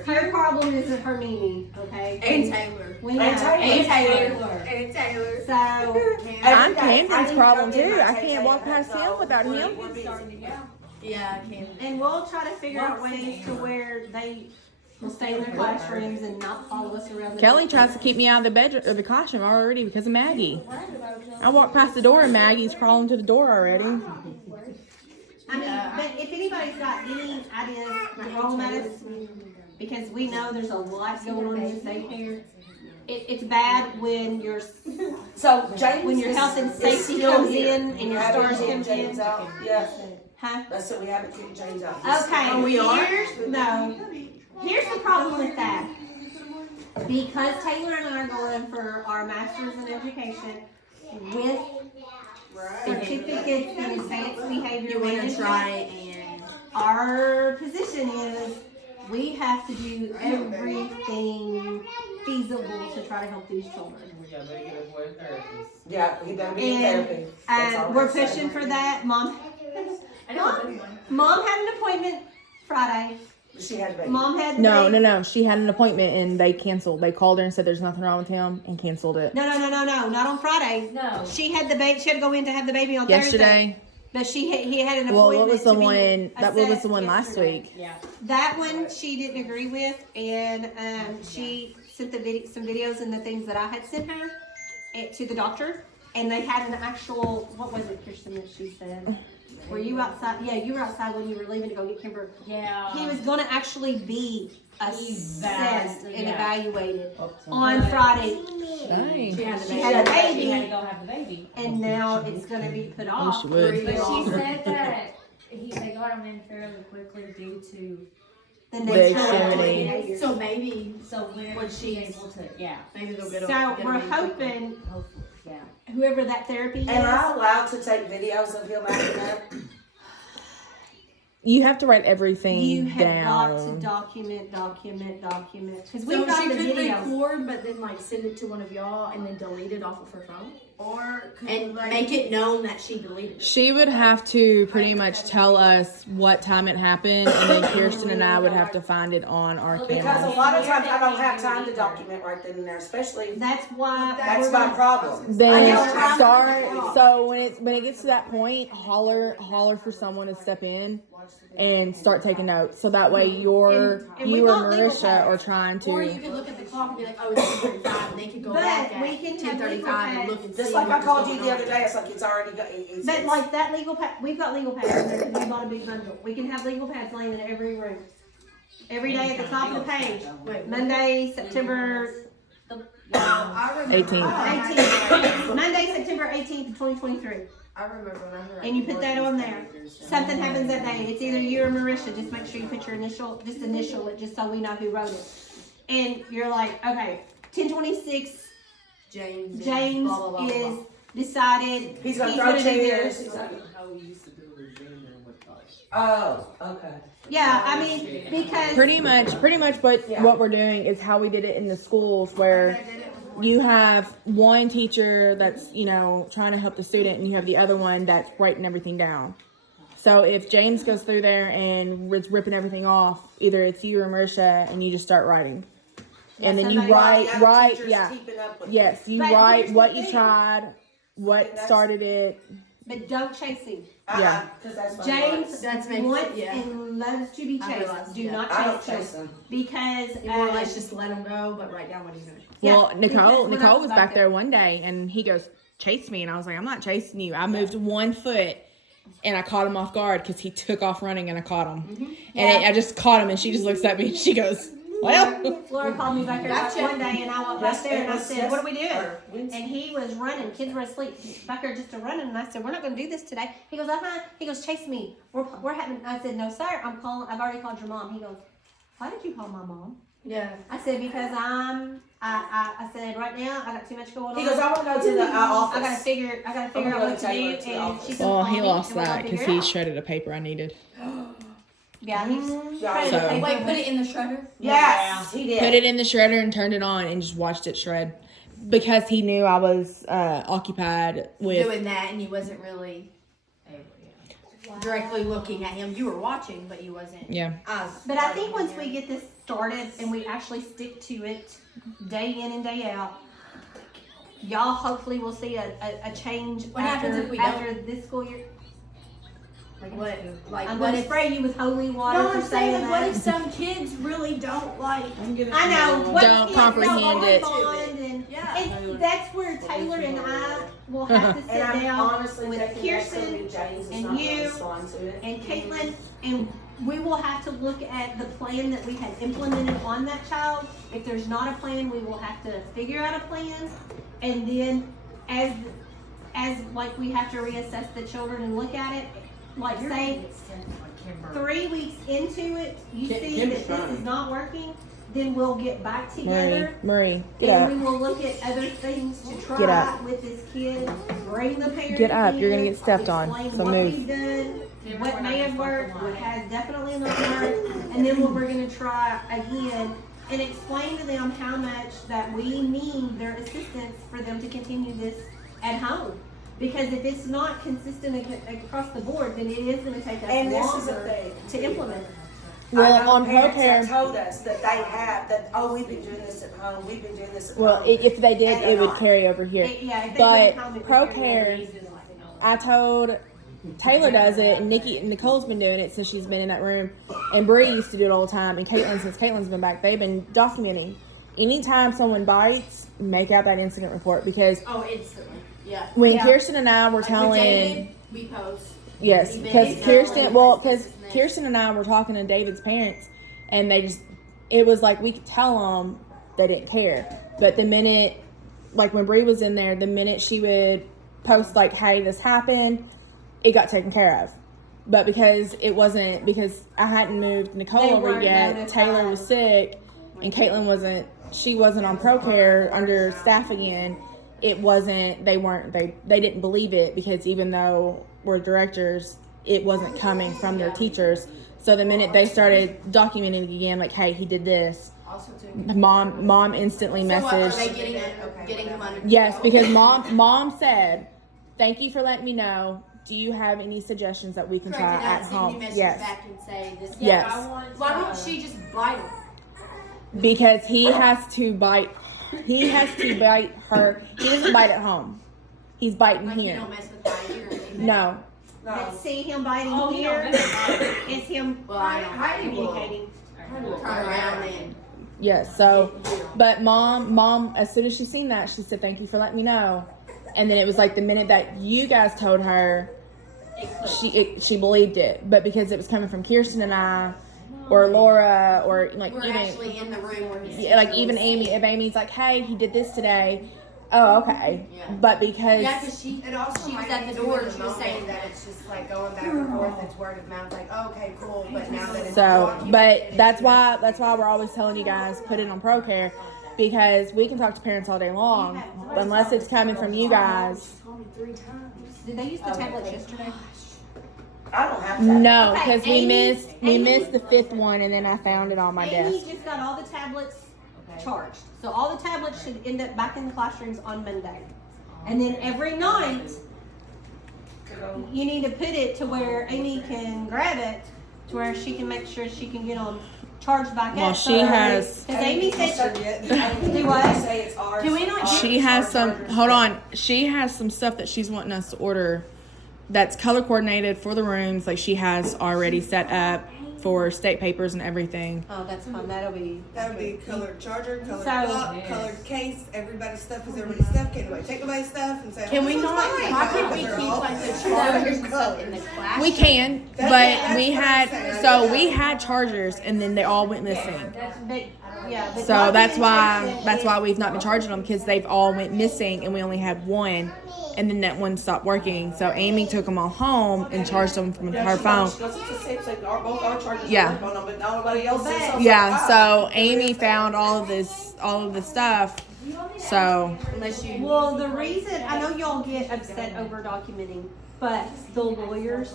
her problem isn't her Mimi, okay? And Taylor. We know. And Taylor. And Taylor. And Taylor. So, I'm Every day, Camden's I need to problem go get too. my I tape can't walk taken. past him without him. We're busy. Yeah, I can. and we'll try to figure out ways to where they will stay in their classrooms and not follow us around. Kelly tries to keep me out of the bedroom of the classroom already because of Maggie. I walk past the door and Maggie's crawling to the door already. I mean, but if anybody's got any ideas, throw them at us, because we know there's a lot going on in this daycare. It's bad when So James when your is- health and is safety still comes here. in and your Haven't stars kicked comes James in. out. Yeah, Huh? that's it, we haven't kicked James out. He's Okay, still- we are? Here's the problem with that. Because Taylor and I are going for our masters in education with certificates in advanced behavior You want to management, try and. our position is we have to do everything feasible to try to help these children. Yeah, better get a boy therapist. Yeah, he better be in And, therapy. That's all we're saying. pushing for that. Mom I know a good one. Mom had an appointment Friday. She had a baby. Mom had the No, baby. no. She had an appointment and they canceled. They called her and said there's nothing wrong with him and canceled it. No, not on Friday. No. She had the baby. She had to go in to have the baby on Thursday. Yesterday. But he had an appointment. Well, what was the to be one? What was assessed the one last yesterday. week? Yeah. That one she didn't agree with, and she sent some videos and the things that I had sent her to the doctor, and they had an actual, what was it, Kirsten, that she said? Were you outside? Yeah, you were outside when you were leaving to go get Kimber. Yeah. He was going to actually be assessed and Yeah. evaluated on Friday, Dang. She had She the had a She had to baby, go have the baby. and now it's going to be put off. she would. But she said that they go got them in fairly quickly due to, The The next extremity. year. So maybe, so whenever When she's she's- able to, yeah, maybe they'll get So we're hoping hopefully, yeah. whoever that therapy is. Am I allowed to take videos of him acting up? You have to write everything You have got to down. document. Because So we've got she the could videos. record, but then like send it to one of y'all and then delete it off of her phone? Or could And like, make it known that she deleted it. She would have to pretty much tell us what time it happened, and then Kirsten and I would have to find it on our Because a camera. lot of times I don't have time to document right then and there, especially, That's why. that's my problem. Then I know. start. So when it gets to that point, holler for someone to step in and start taking notes. So that way And you we've or got legal Marisha pads. are trying Or you to. could look at the clock and be like, oh, it's 10:35, and they could go But back we at can have 10:35 and legal look and see. Just like I what called was you going the other on. day, it's like it's already got, it's. But like that legal pad, we've got legal pads in there because we bought a big bundle. We can have legal pads laying in every room. Every day at the top of the page. Wait, Monday, September I remember 18th. 18th. Monday, September 18th, 2023. I remember when I heard. And you put that on there. Something happens that day. It's either you or Marisha. Just make sure you put your initial it, just so we know who wrote it. And you're like, okay, 10:26. James. James blah, blah, blah, blah, is blah. decided He's gonna throw do chairs. this. How we used to do with Jane and with us. Oh, okay. Yeah, I mean, because Pretty much, but Yeah. what we're doing is how we did it in the schools where you have one teacher that's, trying to help the student, and you have the other one that's writing everything down. So if James goes through there and is ripping everything off, either it's you or Marisha, and you just start writing. And then you somebody- write, Teachers yeah. keeping up with it. Yes, you But write here's the what you thing. tried, what That's- started it. but don't chase him. Yeah. Cause that's my James voice. That's makes wants yeah. and loves to be I chased. realize, Do yeah. not I don't chase him chase them. because More or less just let him go, but write down what he's doing. Yeah, Well, because when I Nicole was was back back there one day, and he goes, "Chase me," and I was like, "I'm not chasing you." I moved 1 foot, and I caught him off guard because he took off running, and I caught him. And I just caught him, and she just looks at me, and she goes, "Well." Laura called me back there like one day, and I went back there and I said, "What are we doing?" Wednesday. And he was running. Kids were asleep back there just running. And I said, "We're not going to do this today." He goes, He goes, "Chase me. We're having." I said, "No, sir. I've already called your mom." He goes, "Why did you call my mom?" Yeah. I said, "Because I said right now I got too much going on. He goes, I wanna go to the office. I gotta figure out what to do." gonna take her to the And she office. said, Well, "Call he me, lost and we're gonna that because figure it he out." shredded a paper I needed. Yeah, he's Yeah. trying So- to take Wait, over. put it in the shredder? Yes, he did. Put it in the shredder and turned it on and just watched it shred because he knew I was occupied with. Doing that, and you wasn't really directly looking at him. You were watching, but you wasn't. Yeah. But I think once we get this started and we actually stick to it day in and day out, y'all hopefully will see a change What happens if we don't? after this school year. Like what? Like I'm what gonna if? spray you with holy water No, for I'm saying saying like, what that. if some kids really don't like? I know. What Don't kids comprehend don't it. respond and, Yeah. and that's where Taylor and I will have to sit And I'm down honestly with thinking that's gonna Kirsten be James is and not gonna you respond to it. and Caitlin, and we will have to look at the plan that we had implemented on that child. If there's not a plan, we will have to figure out a plan, and then as like we have to reassess the children and look at it. Like say 3 weeks into it, you see that this is not working, then we'll get back together. Murray, get And up. we will look at other things to Get try up. with this kid. Bring the parents Get up. You're gonna in, get stepped on. explain So what move. we've done, what may have worked, what has definitely not worked, and then we're gonna try again and explain to them how much that we need their assistance for them to continue this at home. Because if it's not consistent across the board, then it is gonna take us And this is the longer thing. to implement. Well, I know on parents ProCare, have told us that they have, that, oh, we've been doing this at home, we've been doing this at well, home. if they did, And they're it would not. carry over here. Yeah, if they But went home, it would carry ProCare, I told Taylor does it, and Nicole's been doing it since she's been in that room, and Bree used to do it all the time, and Caitlin, since Caitlin's been back, they've been documenting. Anytime someone bites, make out that incident report because Oh, instantly. Yeah. when Yeah. Kirsten and I were Like with telling, David, we post. yes, we because big, Kirsten, no, because this and that. Kirsten and I were talking to David's parents, and it was like we could tell them they didn't care, but the minute, like when Bree was in there, the minute she would post like, "Hey, this happened," it got taken care of. but because I hadn't moved Nicole They over weren't yet, notified. Taylor was sick, and Caitlin wasn't on ProCare under staff again. They didn't believe it, because even though we're directors, it wasn't coming from their teachers. So the minute they started documenting again, like, hey, he did this, mom instantly So what, are messaged. they getting him under? Yes, because mom said, thank you for letting me know. Do you have any suggestions that we can try at home? Yes. Back and say this. Yes. Why don't she just bite him? Because he has to bite her. He doesn't bite at home. He's biting Like, you here. don't mess with Heidi or anything? No. But see him biting he here, don't mess is him Well, I don't. communicating. Turn around and. Yes. So, but mom, as soon as she seen that, she said, thank you for letting me know. And then it was like the minute that you guys told her, she believed it. But because it was coming from Kirsten and I, or Laura, or like We're even actually in the room where he's like even Amy, if Amy's like, hey, he did this today. Oh, okay. Yeah. But because Yeah, because she She was at the door and she was saying that it's just like going back and forth, it's word of mouth, like, oh, okay, cool, but now that it's so, documented, but it's that's why we're always telling you guys put it on ProCare, because we can talk to parents all day long, unless it's coming from you guys. Did they use the tablets yesterday? I don't have that. No, Okay, because we Amy- missed the 5th one, and then I found it on my Amy desk. just got all the tablets charged. So all the tablets should end up back in the classrooms on Monday. And then every night, you need to put it to where Amy can grab it, to where she can make sure she can get them charged back Well, up. she has- Because Amy said, Do what? Say it's ours. Do we not- She has some. Hold on. She has some stuff that she's wanting us to order. That's color coordinated for the rooms. Like she has already set up for state papers and everything. oh, that's fine. That'll be. That would be colored charger, colored So- clock, colored case. Everybody's stuff is everybody's stuff. Can't nobody take nobody's stuff and say, Can oh, we this is not? mine. Why can't we Because they're keep all like the different chargers and stuff in the colors. class? We can, but That's we what I'm had saying. we had chargers and then they all went missing. But, yeah, but So that's documentation why is- we've not been charging them, because they've all went missing and we only had one, and then that one stopped working. So Amy took them all home and charged them from her phone. She goes, it's the same, so both our chargers Yeah. work on them, but nobody else is. So Yeah. So Amy found all of the stuff. So Unless you. Well, the reason, I know y'all get upset over documenting, but the lawyers,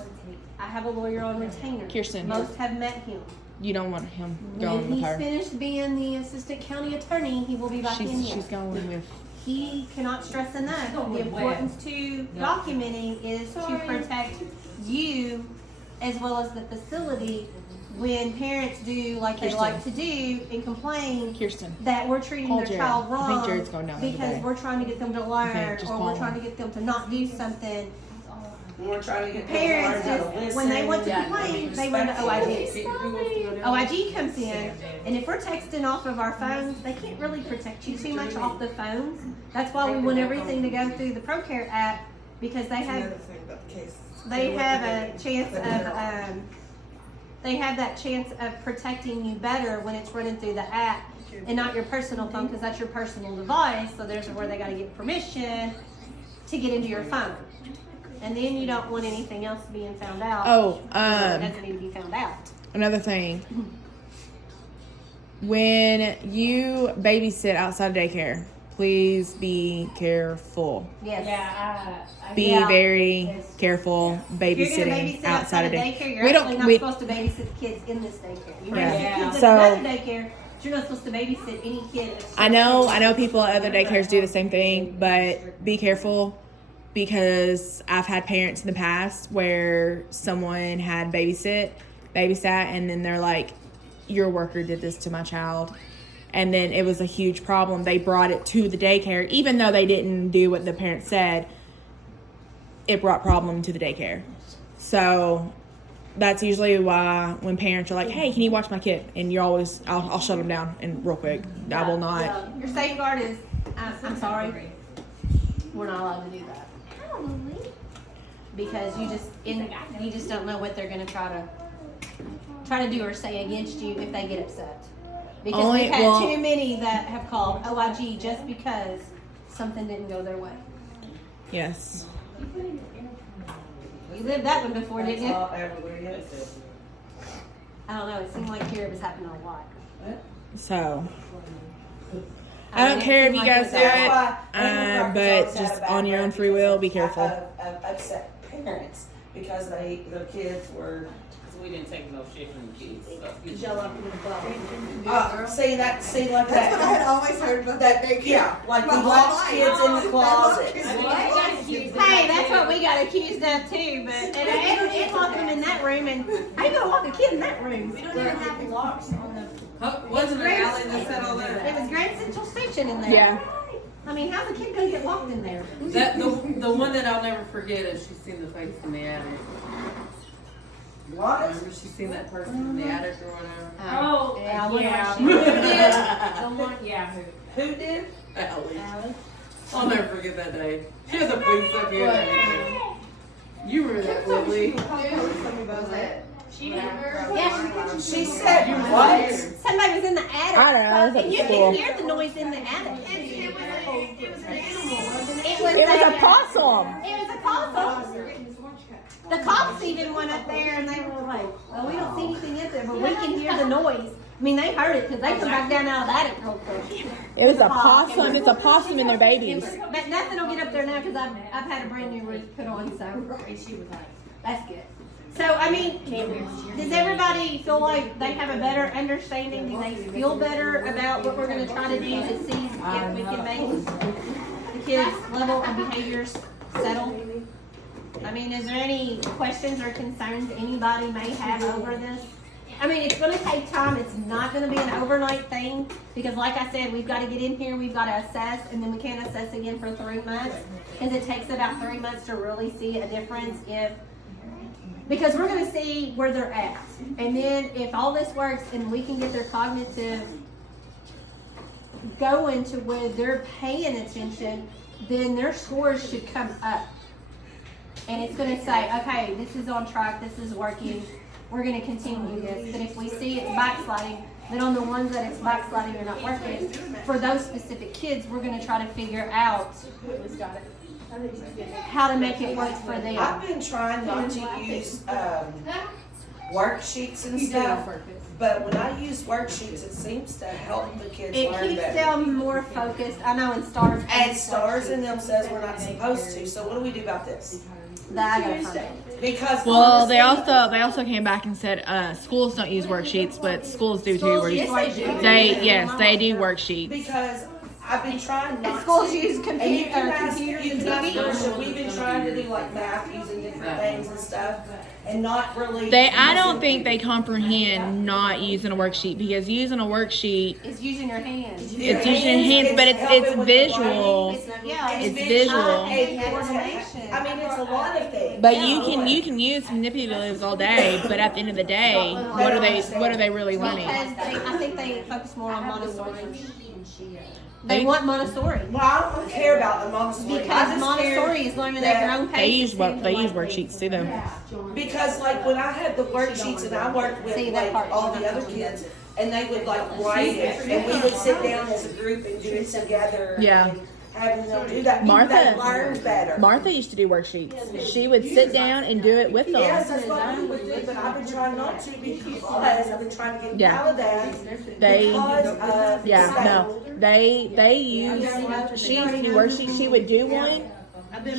I have a lawyer on retainer. Kirsten. Most have met him. you don't want him When going with he's her. finished being the assistant county attorney, he will be back in here. She's going with. He cannot stress enough, the importance to documenting is to protect you as well as the facility when parents do like they Kirsten. like to do and complain Kirsten. that we're treating Call their Jared. child I wrong think Jared's going down there because today. we're trying to get them to learn just or call we're trying him. to get them to not do something. We're trying to get them to learn Parents how to just, listen. when they want to Yeah. complain, they run to OIG. OIG comes in, and if we're texting off of our phones, they can't really protect you too much off the phones. That's why we want everything to go through the ProCare app, because they Another have thing about the case. they have a chance of they have that chance of protecting you better when it's running through the app and not your personal phone, because that's your personal device. So there's where they got to get permission to get into your phone, and then you don't want anything else being found out. Oh, It doesn't need to be found out. another thing. When you babysit outside of daycare, please be careful. Yes. Yeah, Be Yeah. very careful If you're babysitting gonna babysit outside of daycare, you're We don't- actually not we- supposed to babysit the kids in this daycare. You Yeah. babysit kids So- in another daycare, but you're not supposed to babysit any kid. I know people at other daycares do the same thing, but be careful, because I've had parents in the past where someone had babysat, and then they're like, your worker did this to my child. And then it was a huge problem. They brought it to the daycare, even though they didn't do what the parents said. It brought problem to the daycare. So that's usually why when parents are like, hey, can you watch my kid? And you're always, I'll shut them down and real quick. I will not. Yeah. Your safeguard is, I'm sorry, we're not allowed to do that. Because you just don't know what they're gonna try to do or say against you if they get upset. Because we've had too many that have called OIG just because something didn't go their way. Yes. You lived that one before, didn't That's you? all everywhere, yes. I don't know, it seemed like here it was happening a lot. So I don't care if you guys do That's it, why Amber but Crackers always just had a bad on your own rep free will, be because careful. of upset parents because their kids were. Cause we didn't take no shit from the kids. See like That's what I that. had always heard about that daycare. Yeah, like My the whole black life. kids in the closet. Hey, that's what we got accused of too, but Ed locked them in that room, and how you gonna lock a kid in that room? We don't even have locks on the. Wasn't it Allie that said all that? It was Grand Central Station in there. Yeah. I mean, how's a kid gonna get locked in there? That the one that I'll never forget is she's seen the face in the attic. What? Remember she's seen that person in the attic or whatever? Oh, Yeah, I wonder yeah. what she The one, yeah. Who did? Allie. I'll never forget that day. She has a police up here and everything. You remember that, Lily? She didn't. Yeah, She said what? somebody was in the attic. I don't know, it was at And you school. can hear the noise in the attic. It was an animal, wasn't It was It was a a possum. It was a possum. The cops even went up there and they were like, well, we don't see anything in there, but we can hear the noise. I mean, they heard it because they come back down out of the attic real quick. It was a possum. It's a possum and their babies. But nothing will get up there now because I've had a brand new roof put on, so that's good. So, I mean, does everybody feel like they have a better understanding? Do they feel better about what we're going to try to do to see if we can make the kids' level of behaviors settle? I mean, is there any questions or concerns anybody may have over this? I mean, it's going to take time. It's not going to be an overnight thing because, like I said, we've got to get in here, we've got to assess, and then we can't assess again for 3 months because it takes about 3 months to really see a difference because we're going to see where they're at. And then if all this works and we can get their cognitive going to where they're paying attention, then their scores should come up. And it's going to say, okay, this is on track, this is working, we're going to continue this. But if we see it's backsliding, then on the ones that it's backsliding or not working, for those specific kids, we're going to try to figure out how to make it work for them. I've been trying not to use worksheets and stuff, but when I use worksheets, it seems to help the kids It learn keeps better. them more focused. I know in stars. And stars in them says we're not supposed to. So what do we do about this? That I gotta find out. Because Well, they honestly, also came back and said schools don't use worksheets, but schools do too. Schools Where use you, worksheets. they do worksheets. because I've been trying not Schools to. use And you computers can ask, and you can ask TV. Marsha, we've been trying to do like math using different things and stuff, and not really. I don't think they comprehend not using a worksheet because using a worksheet, It's using your hands. it's using your hands, but helping it's with the visual. learning. Yeah, It's Eye visual. and coordination. I mean, it's a lot of things. But you can use manipulatives all day, but at the end of the day, what are they really learning? Because I think they focus more on Montessori. They want Montessori. Well, I don't care about the Montessori. I Because just care Montessori is learning at their own They pace. use worksheets too, though. Because like when I had the worksheets and I worked with See, that like part. all the other kids and they would like write it and we would sit down as a group and do it together. Yeah. And having them do that. Martha- They learn better. Martha used to do worksheets. She would sit down and do it with them. Yes, that's what we would do, but I've been trying not to because I've been trying to get Yeah. out of that They- because of Yeah, state. no. They use, she used to do worksheets. She would do one,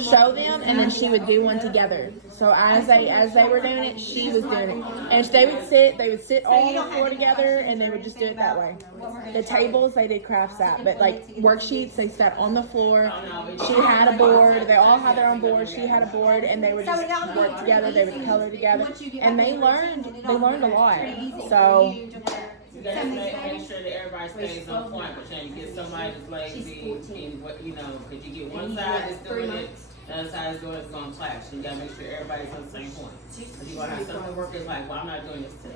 show them, and then she would do one together. So as they were doing it, she was doing it. And they would sit all on the floor together and they would just do it that way. The tables, they did crafts out, but like worksheets, they sat on the floor. She had a board, they all had their own board, she had a board, and they would just work together, they would color together. And they learned a lot. So You gotta make sure that everybody stays on point, but you get somebody that's lazy and what, cause you get one side that's doing it, the other side is doing it, it's gonna clash. You gotta make sure everybody's on the same point. Cause you're gonna have some workers like, well, I'm not doing this today.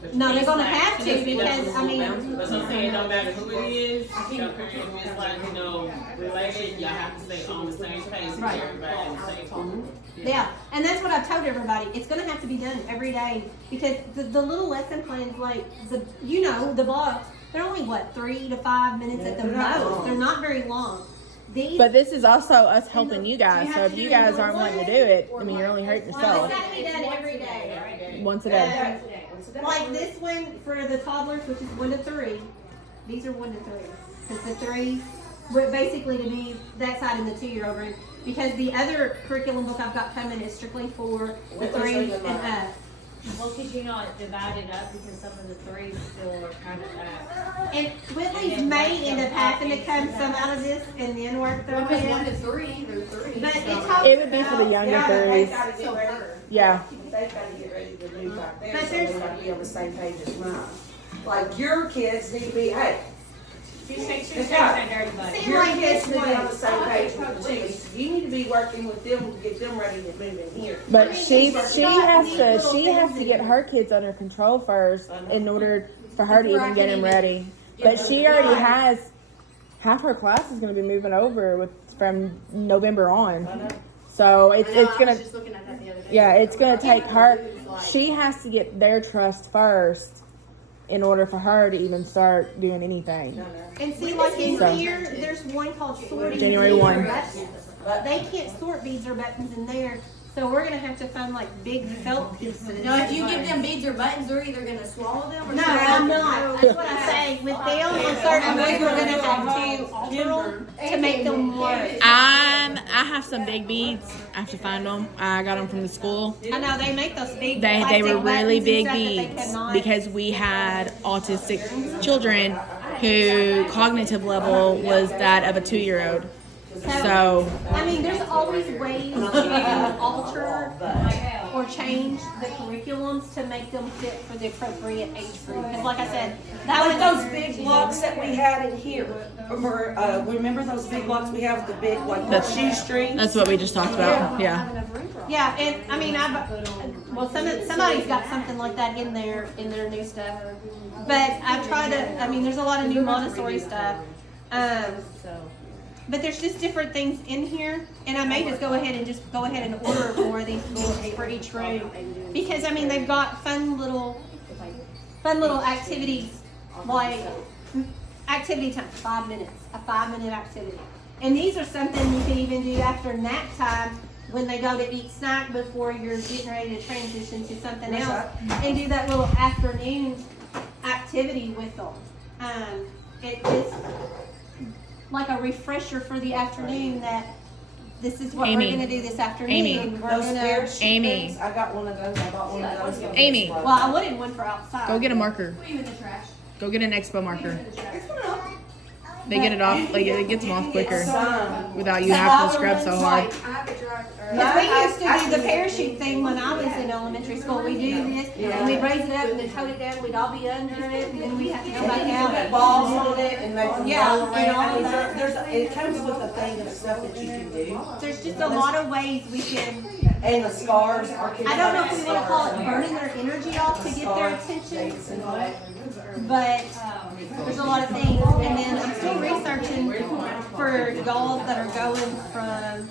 But you No, they're can't gonna slack. have to because, I mean, But I'm saying, no matter who it is, if it's like, related, y'all have to stay on the same page with Right. everybody on the same point. yeah, and that's what I've told everybody. It's gonna have to be done every day because the little lesson plans, like the blocks, they're only 3 to 5 minutes at the they're not most. long. They're not very long. These. But this is also us helping you guys. So if you guys aren't wanting to do it, I mean, you're only hurting Well, yourself. it's gotta be done every day. Once a day. Like this one for the toddlers, which is 1 to 3. These are 1 to 3. Because the 3s, but basically to be that side in the 2-year-old room. Because the other curriculum book I've got coming is strictly for the 3s and up. Well, could you not divide it up because some of the 3s still are kind of And Whitley's may end up having to come some out of this and then work their Because way 1 in. to 3, they're 3. But it talks It would be for the younger Yeah, but they threes. gotta get ready. Yeah. They gotta get ready to move back there, But so they there's- gotta be on the same page as mine. Like, your kids need to be, hey, She's dirty buddy. See, your like kids this need to be on one. the same page with the twos. You need to be working with them to get them ready to move in here. But I mean, she it's has got neat to little things in get it. her kids under control first in order for her to Before I even get can them even ready. But she already has half her class is going to be moving over from November on. So it's I gonna was just looking at that the other day. yeah, it's gonna take her. She has to get their trust first in order for her to even start doing anything. And see, like in So- here, there's one called sorting January beads or 1. buttons. They can't sort beads or buttons in there, so we're gonna have to find like big felt pieces. No, if you give them beads or buttons, they're either gonna swallow them or No, they're I'm gonna- not. That's what I'm saying. With them, on certain ones, we're gonna have to alter them to make them work. I have some big beads. I have to find them. I got them from the school. I know they make those big. They plastic were really buttons and big stuff that they beads cannot- because we had autistic children who cognitive level was that of a 2-year-old. So I mean, there's always ways to alter or change the curriculums to make them fit for the appropriate age group. Because, like I said, that Like was those big blocks that we had in here. Remember those big blocks we have with the big, like, the shoe strings? that's what we just talked about. Yeah. Yeah, and I mean, somebody's got something like that in their new stuff. But I've tried to. I mean, there's a lot of new Montessori stuff. But there's just different things in here, and I may just go ahead and order more of these books for each room, because I mean they've got fun little activities, like activity time, 5 minutes, a 5-minute activity, and these are something you can even do after nap time when they go to eat snack before you're getting ready to transition to something else, and do that little afternoon activity with them. It is like a refresher for the afternoon that this is what Amy. we're going to do this afternoon. Amy. We're Those gonna, parachute Amy. things, I got one of those, I bought one of those. Amy. well, I wanted one for outside. Go get a marker. Put 'em in the trash. Go get an expo marker. Put 'em in the trash. They get it off. Like it gets them off quicker Some. without you having to scrub so hard. I have a drive. Because we used to do the parachute thing when I was in elementary school. We do this, and we'd raise it up and then hold it down. We'd all be under it, and then we'd have to go back out. Put balls on it and make them Yeah, roll and all around. of that. It comes with a thing of stuff that you can do. There's just a lot of ways we can. And the scars, our kids. I don't know have if we want to call it scars. burning their energy off to get their attention, but there's a lot of things. And then I'm still researching for dolls that are going from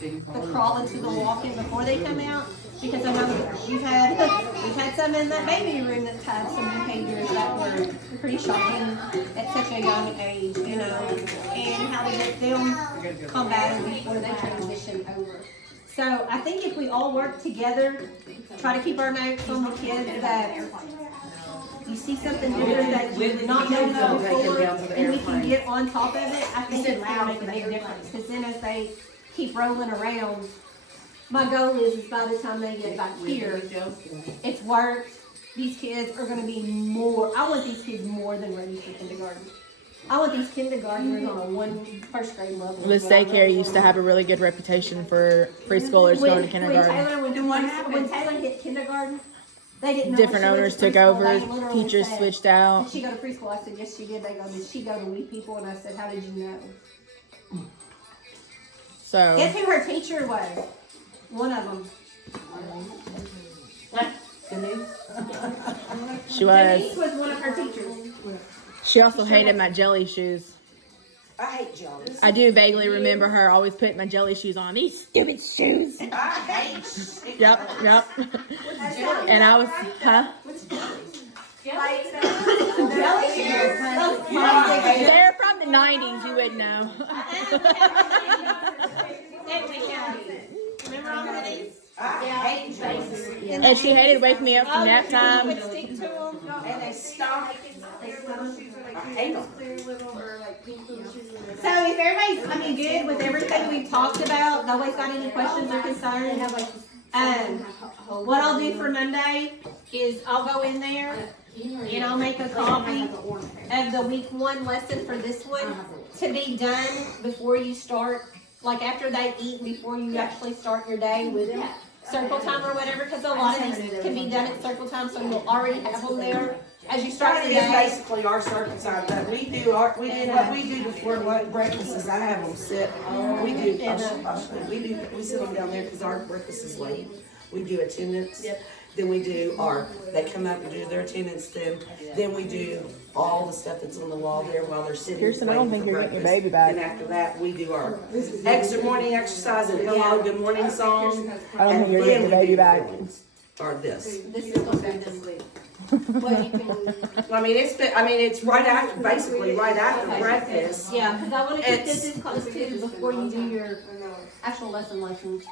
the crawling to the walking before they come out, because I know that we've had some in that baby room that's had some behaviors that were pretty shocking at such a young age, you know, and how to get them combated before they transition over. So I think if we all work together, try to keep our notes on the kids that you see something different that you did not know before, and we can get on top of it, I think it's gonna make a big difference. Because then as they keep rolling around, my goal is by the time they get back here, it's worked. These kids are gonna be I want these kids more than ready for kindergarten. I want these kindergartners on a first grade level. This daycare used to have a really good reputation for preschoolers going to kindergarten. When Taylor hit kindergarten, they didn't know Different when she owners went to took preschool. over, They literally teachers said, switched "Did out. she go to preschool?" I said, "Yes, she did." They go, "Did she go to We People?" And I said, "How did you know?" So Guess who her teacher was? One of them. she Denise was. was one of her teachers. She also hated my jelly shoes. I hate jellies. I do vaguely remember her always putting my jelly shoes on. These stupid shoes. I hate. Yep. And I was, huh? They're from the 90s, you wouldn't know. Remember all of these? I hate basics. And she hated waking me up from nap You time. would stick to them. And they stop. I hate them. So if everybody's, good with everything we've talked about, nobody's got any questions or concerns, what I'll do for Monday is I'll go in there and I'll make a copy of the week 1 lesson for this one to be done before you start, like after they eat, before you actually start your day with circle time or whatever, because a lot of these can be done at circle time, so you'll already have them there as you start That your is day. basically our circuit time, but we do what we do before breakfast is I have them sit, we sit them down there because our breakfast is late. We do attendance, then we do they come up and do their attendance, then we do all the stuff that's on the wall there while they're sitting. Kirsten, I don't think waiting for you're getting your breakfast. baby back. And after that, we do our morning exercise and hello, good morning song. I don't think you're getting your baby back. Or this. This is supposed to be this week. It's right after, basically right after breakfast. Yeah, because I want to keep this as close to before you do your actual lessons.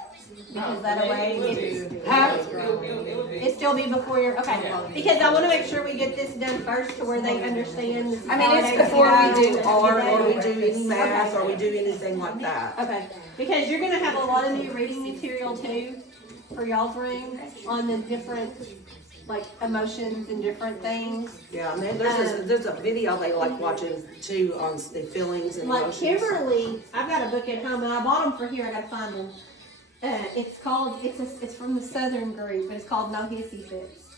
Because that way it still be before your, okay. Because I want to make sure we get this done first to where they understand. It's before we do art or we do any math or we do anything like that. Okay, because you're gonna have a lot of new reading material too for y'all's room on the different, like, emotions and different things. Yeah, and then there's a video they like watching too on the feelings and Like emotions. Kimberly, I've got a book at home and I bought them for here, I gotta find them. It's called, it's from the Southern group, but it's called No Hissy Fits.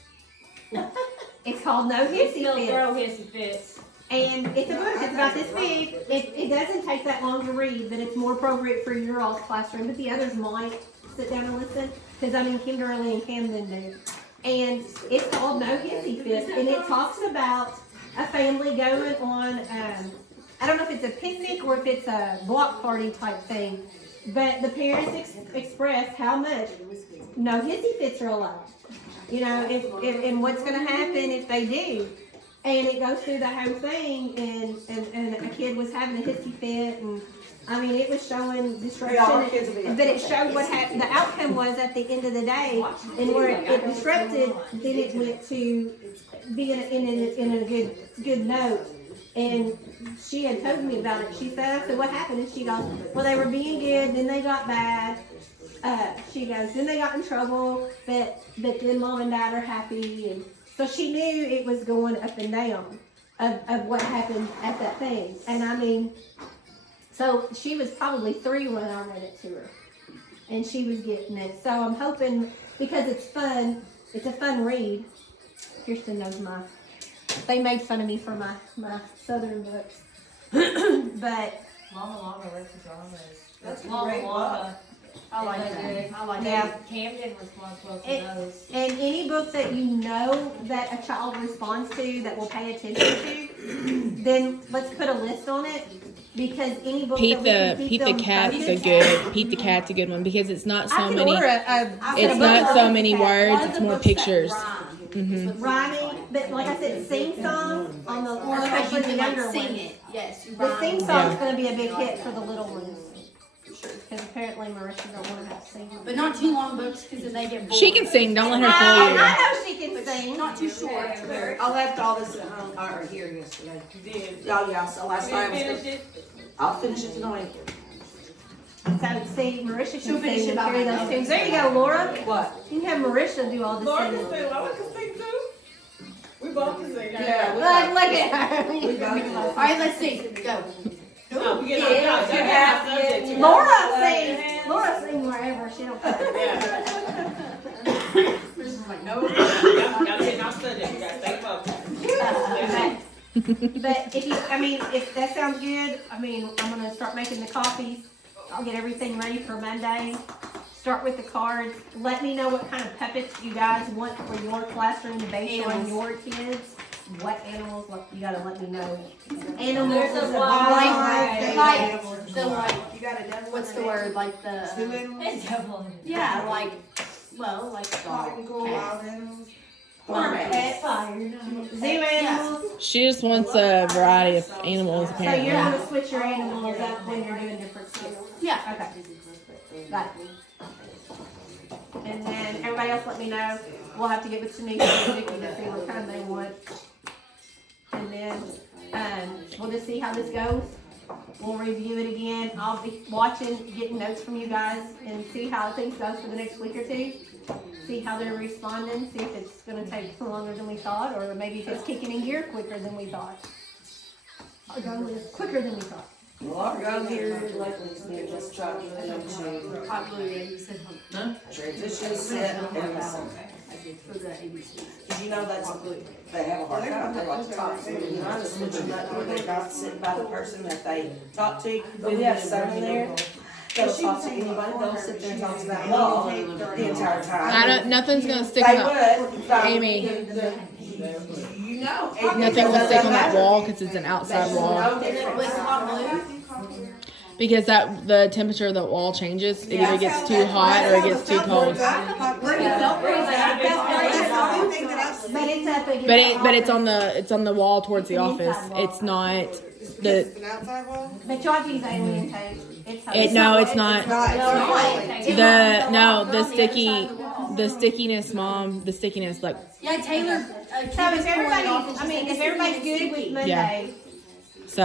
It's called No Hissy Still Fits. throw hissy fits. And it's a book, it's about this big. It doesn't take that long to read, but it's more appropriate for your all's classroom, but the others might sit down and listen, because Kimberly and Camden do. And it's called No Hissy Fits, and it talks about a family going on, I don't know if it's a picnic or if it's a block party type thing, but the parents express how much no hissy fits are allowed. And what's going to happen if they do. And it goes through the whole thing, and a kid was having a hissy fit, and it was showing disruption. Yeah, our kids will be But it showed what happened. The outcome was at the end of the day, and where it disrupted, then it went to being in a good note. And she had told me about it. She said, I said, what happened? And she goes, well, they were being good, then they got bad. She goes, then they got in trouble, but then mom and dad are happy. And so she knew it was going up and down of what happened at that thing. And so she was probably 3 when I read it to her. And she was getting it. So I'm hoping, because it's fun, it's a fun read. Kirsten knows they made fun of me for my Southern books. But Mama Llama wrote the dramas. That's a Mama great Llama. I like that. I like yeah. that. Camden responds well to those. And any book that you know that a child responds to that will pay attention to, then let's put a list on it. Because any book Pete that the we Pete can the keep Cat's them a focused. good Pete the Cat's a good one because it's not I so can many. order It's not so many words. It's more books that pictures. rhyme. Rhyming, but like I said, sing song on the, Or like especially you the can younger sing ones. it. Yes, you The rhyme. sing song's gonna be a big hit for the little ones. Because apparently Marisha don't wanna have to sing. But not too long books because then they get bored. She can sing. Don't let her fool you. I know she can sing. Not too short. I left all this at home, or here yesterday. You did. Oh, yeah, so last night I was Finish gonna, it? I'll finish it tonight. So see, Marisha can She'll finish sing it and by carry those Monday. tunes. There you go, Laura. What? You can have Marisha do all the Laura singing. can sing. Laura can sing too. We both can sing. Yeah, Look at her. We both. All right, let's see. Go. No, we get off subject too. Laura sings. Laura sings wherever. She don't care. Yeah. This is like, no. Y'all getting off subject. You gotta stay focused. But if that sounds good, I'm gonna start making the copies. I'll get everything ready for Monday. Start with the cards. Let me know what kind of puppets you guys want for your classroom to base on your kids. What animals? You gotta let me know. Animals. There's a is lot. You got a devil. What's the word? Like the. Zoo animals, Yeah, like pot and cool cat. wild animals. Pet fire. Zoo animals. She just wants a variety of animals, So apparently. you're gonna switch your animals up when you're doing different skills? Yeah. Okay. Got it. And then everybody else let me know. We'll have to get with Tanisha and Vicky to see what kind they want. And then, we'll just see how this goes. We'll review it again. I'll be watching, getting notes from you guys and see how things go for the next week or two. See how they're responding, see if it's gonna take longer than we thought, or maybe if it's kicking in gear quicker than we thought. Or going quicker than we thought. Well, our goal here lately has been just try to get them to transition, sit, and listen. Did you know that's they have a hard time, they like to talk to you, and I just switch them up where they're not sitting by the person that they talk to. We have someone there, they'll talk to anybody, they'll sit there and talk about law the entire time. Nothing's gonna stick They on that. would, but Amy. you know. Nothing will stick on that wall because it's an outside wall. Because the temperature of the wall changes. It either gets too hot or it gets too cold. But it's on the wall towards the office. It's not the. But y'all can use alien tape. It's not. The stickiness, Mom. The stickiness, like. Yeah, Taylor. So if everybody's good with Monday. Yeah. So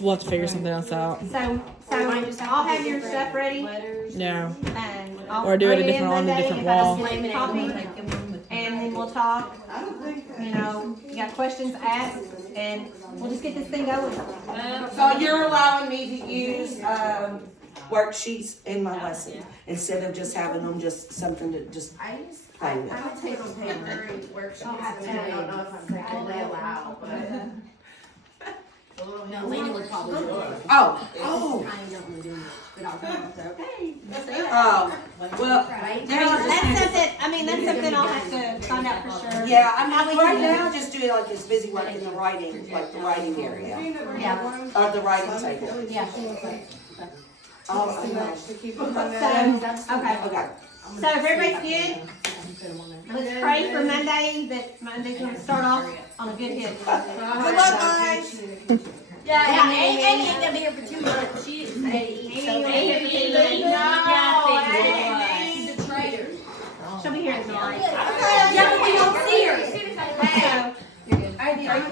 we'll have to figure something else out. So I'll have your stuff ready. No. And I'll Or do it bring a different on a Monday different if I wall. get a copy, and then we'll talk. You know, you got questions, ask, and we'll just get this thing going. So you're allowing me to use, worksheets in my lesson, instead of just having them just something to just play with. I would take on paper worksheets, and I don't know if I'm technically allowed, but. No, Lena would probably do it. Oh, I ain't not gonna do it, but I'll come up there. Okay. well, Right? That's something I'll have to find out for sure. yeah, I mean, right now, just doing like this busy work in the writing, like the writing area, Yeah, or the writing table. yeah. Oh, I know. So, okay. Okay. So if everybody's good, let's pray for Monday, that Monday's gonna start off on a good hit. Good luck, guys. Yeah, Amy ain't gonna be here for 2 months. She is Amy. So Amy, No, she's a traitor. She'll be here tonight.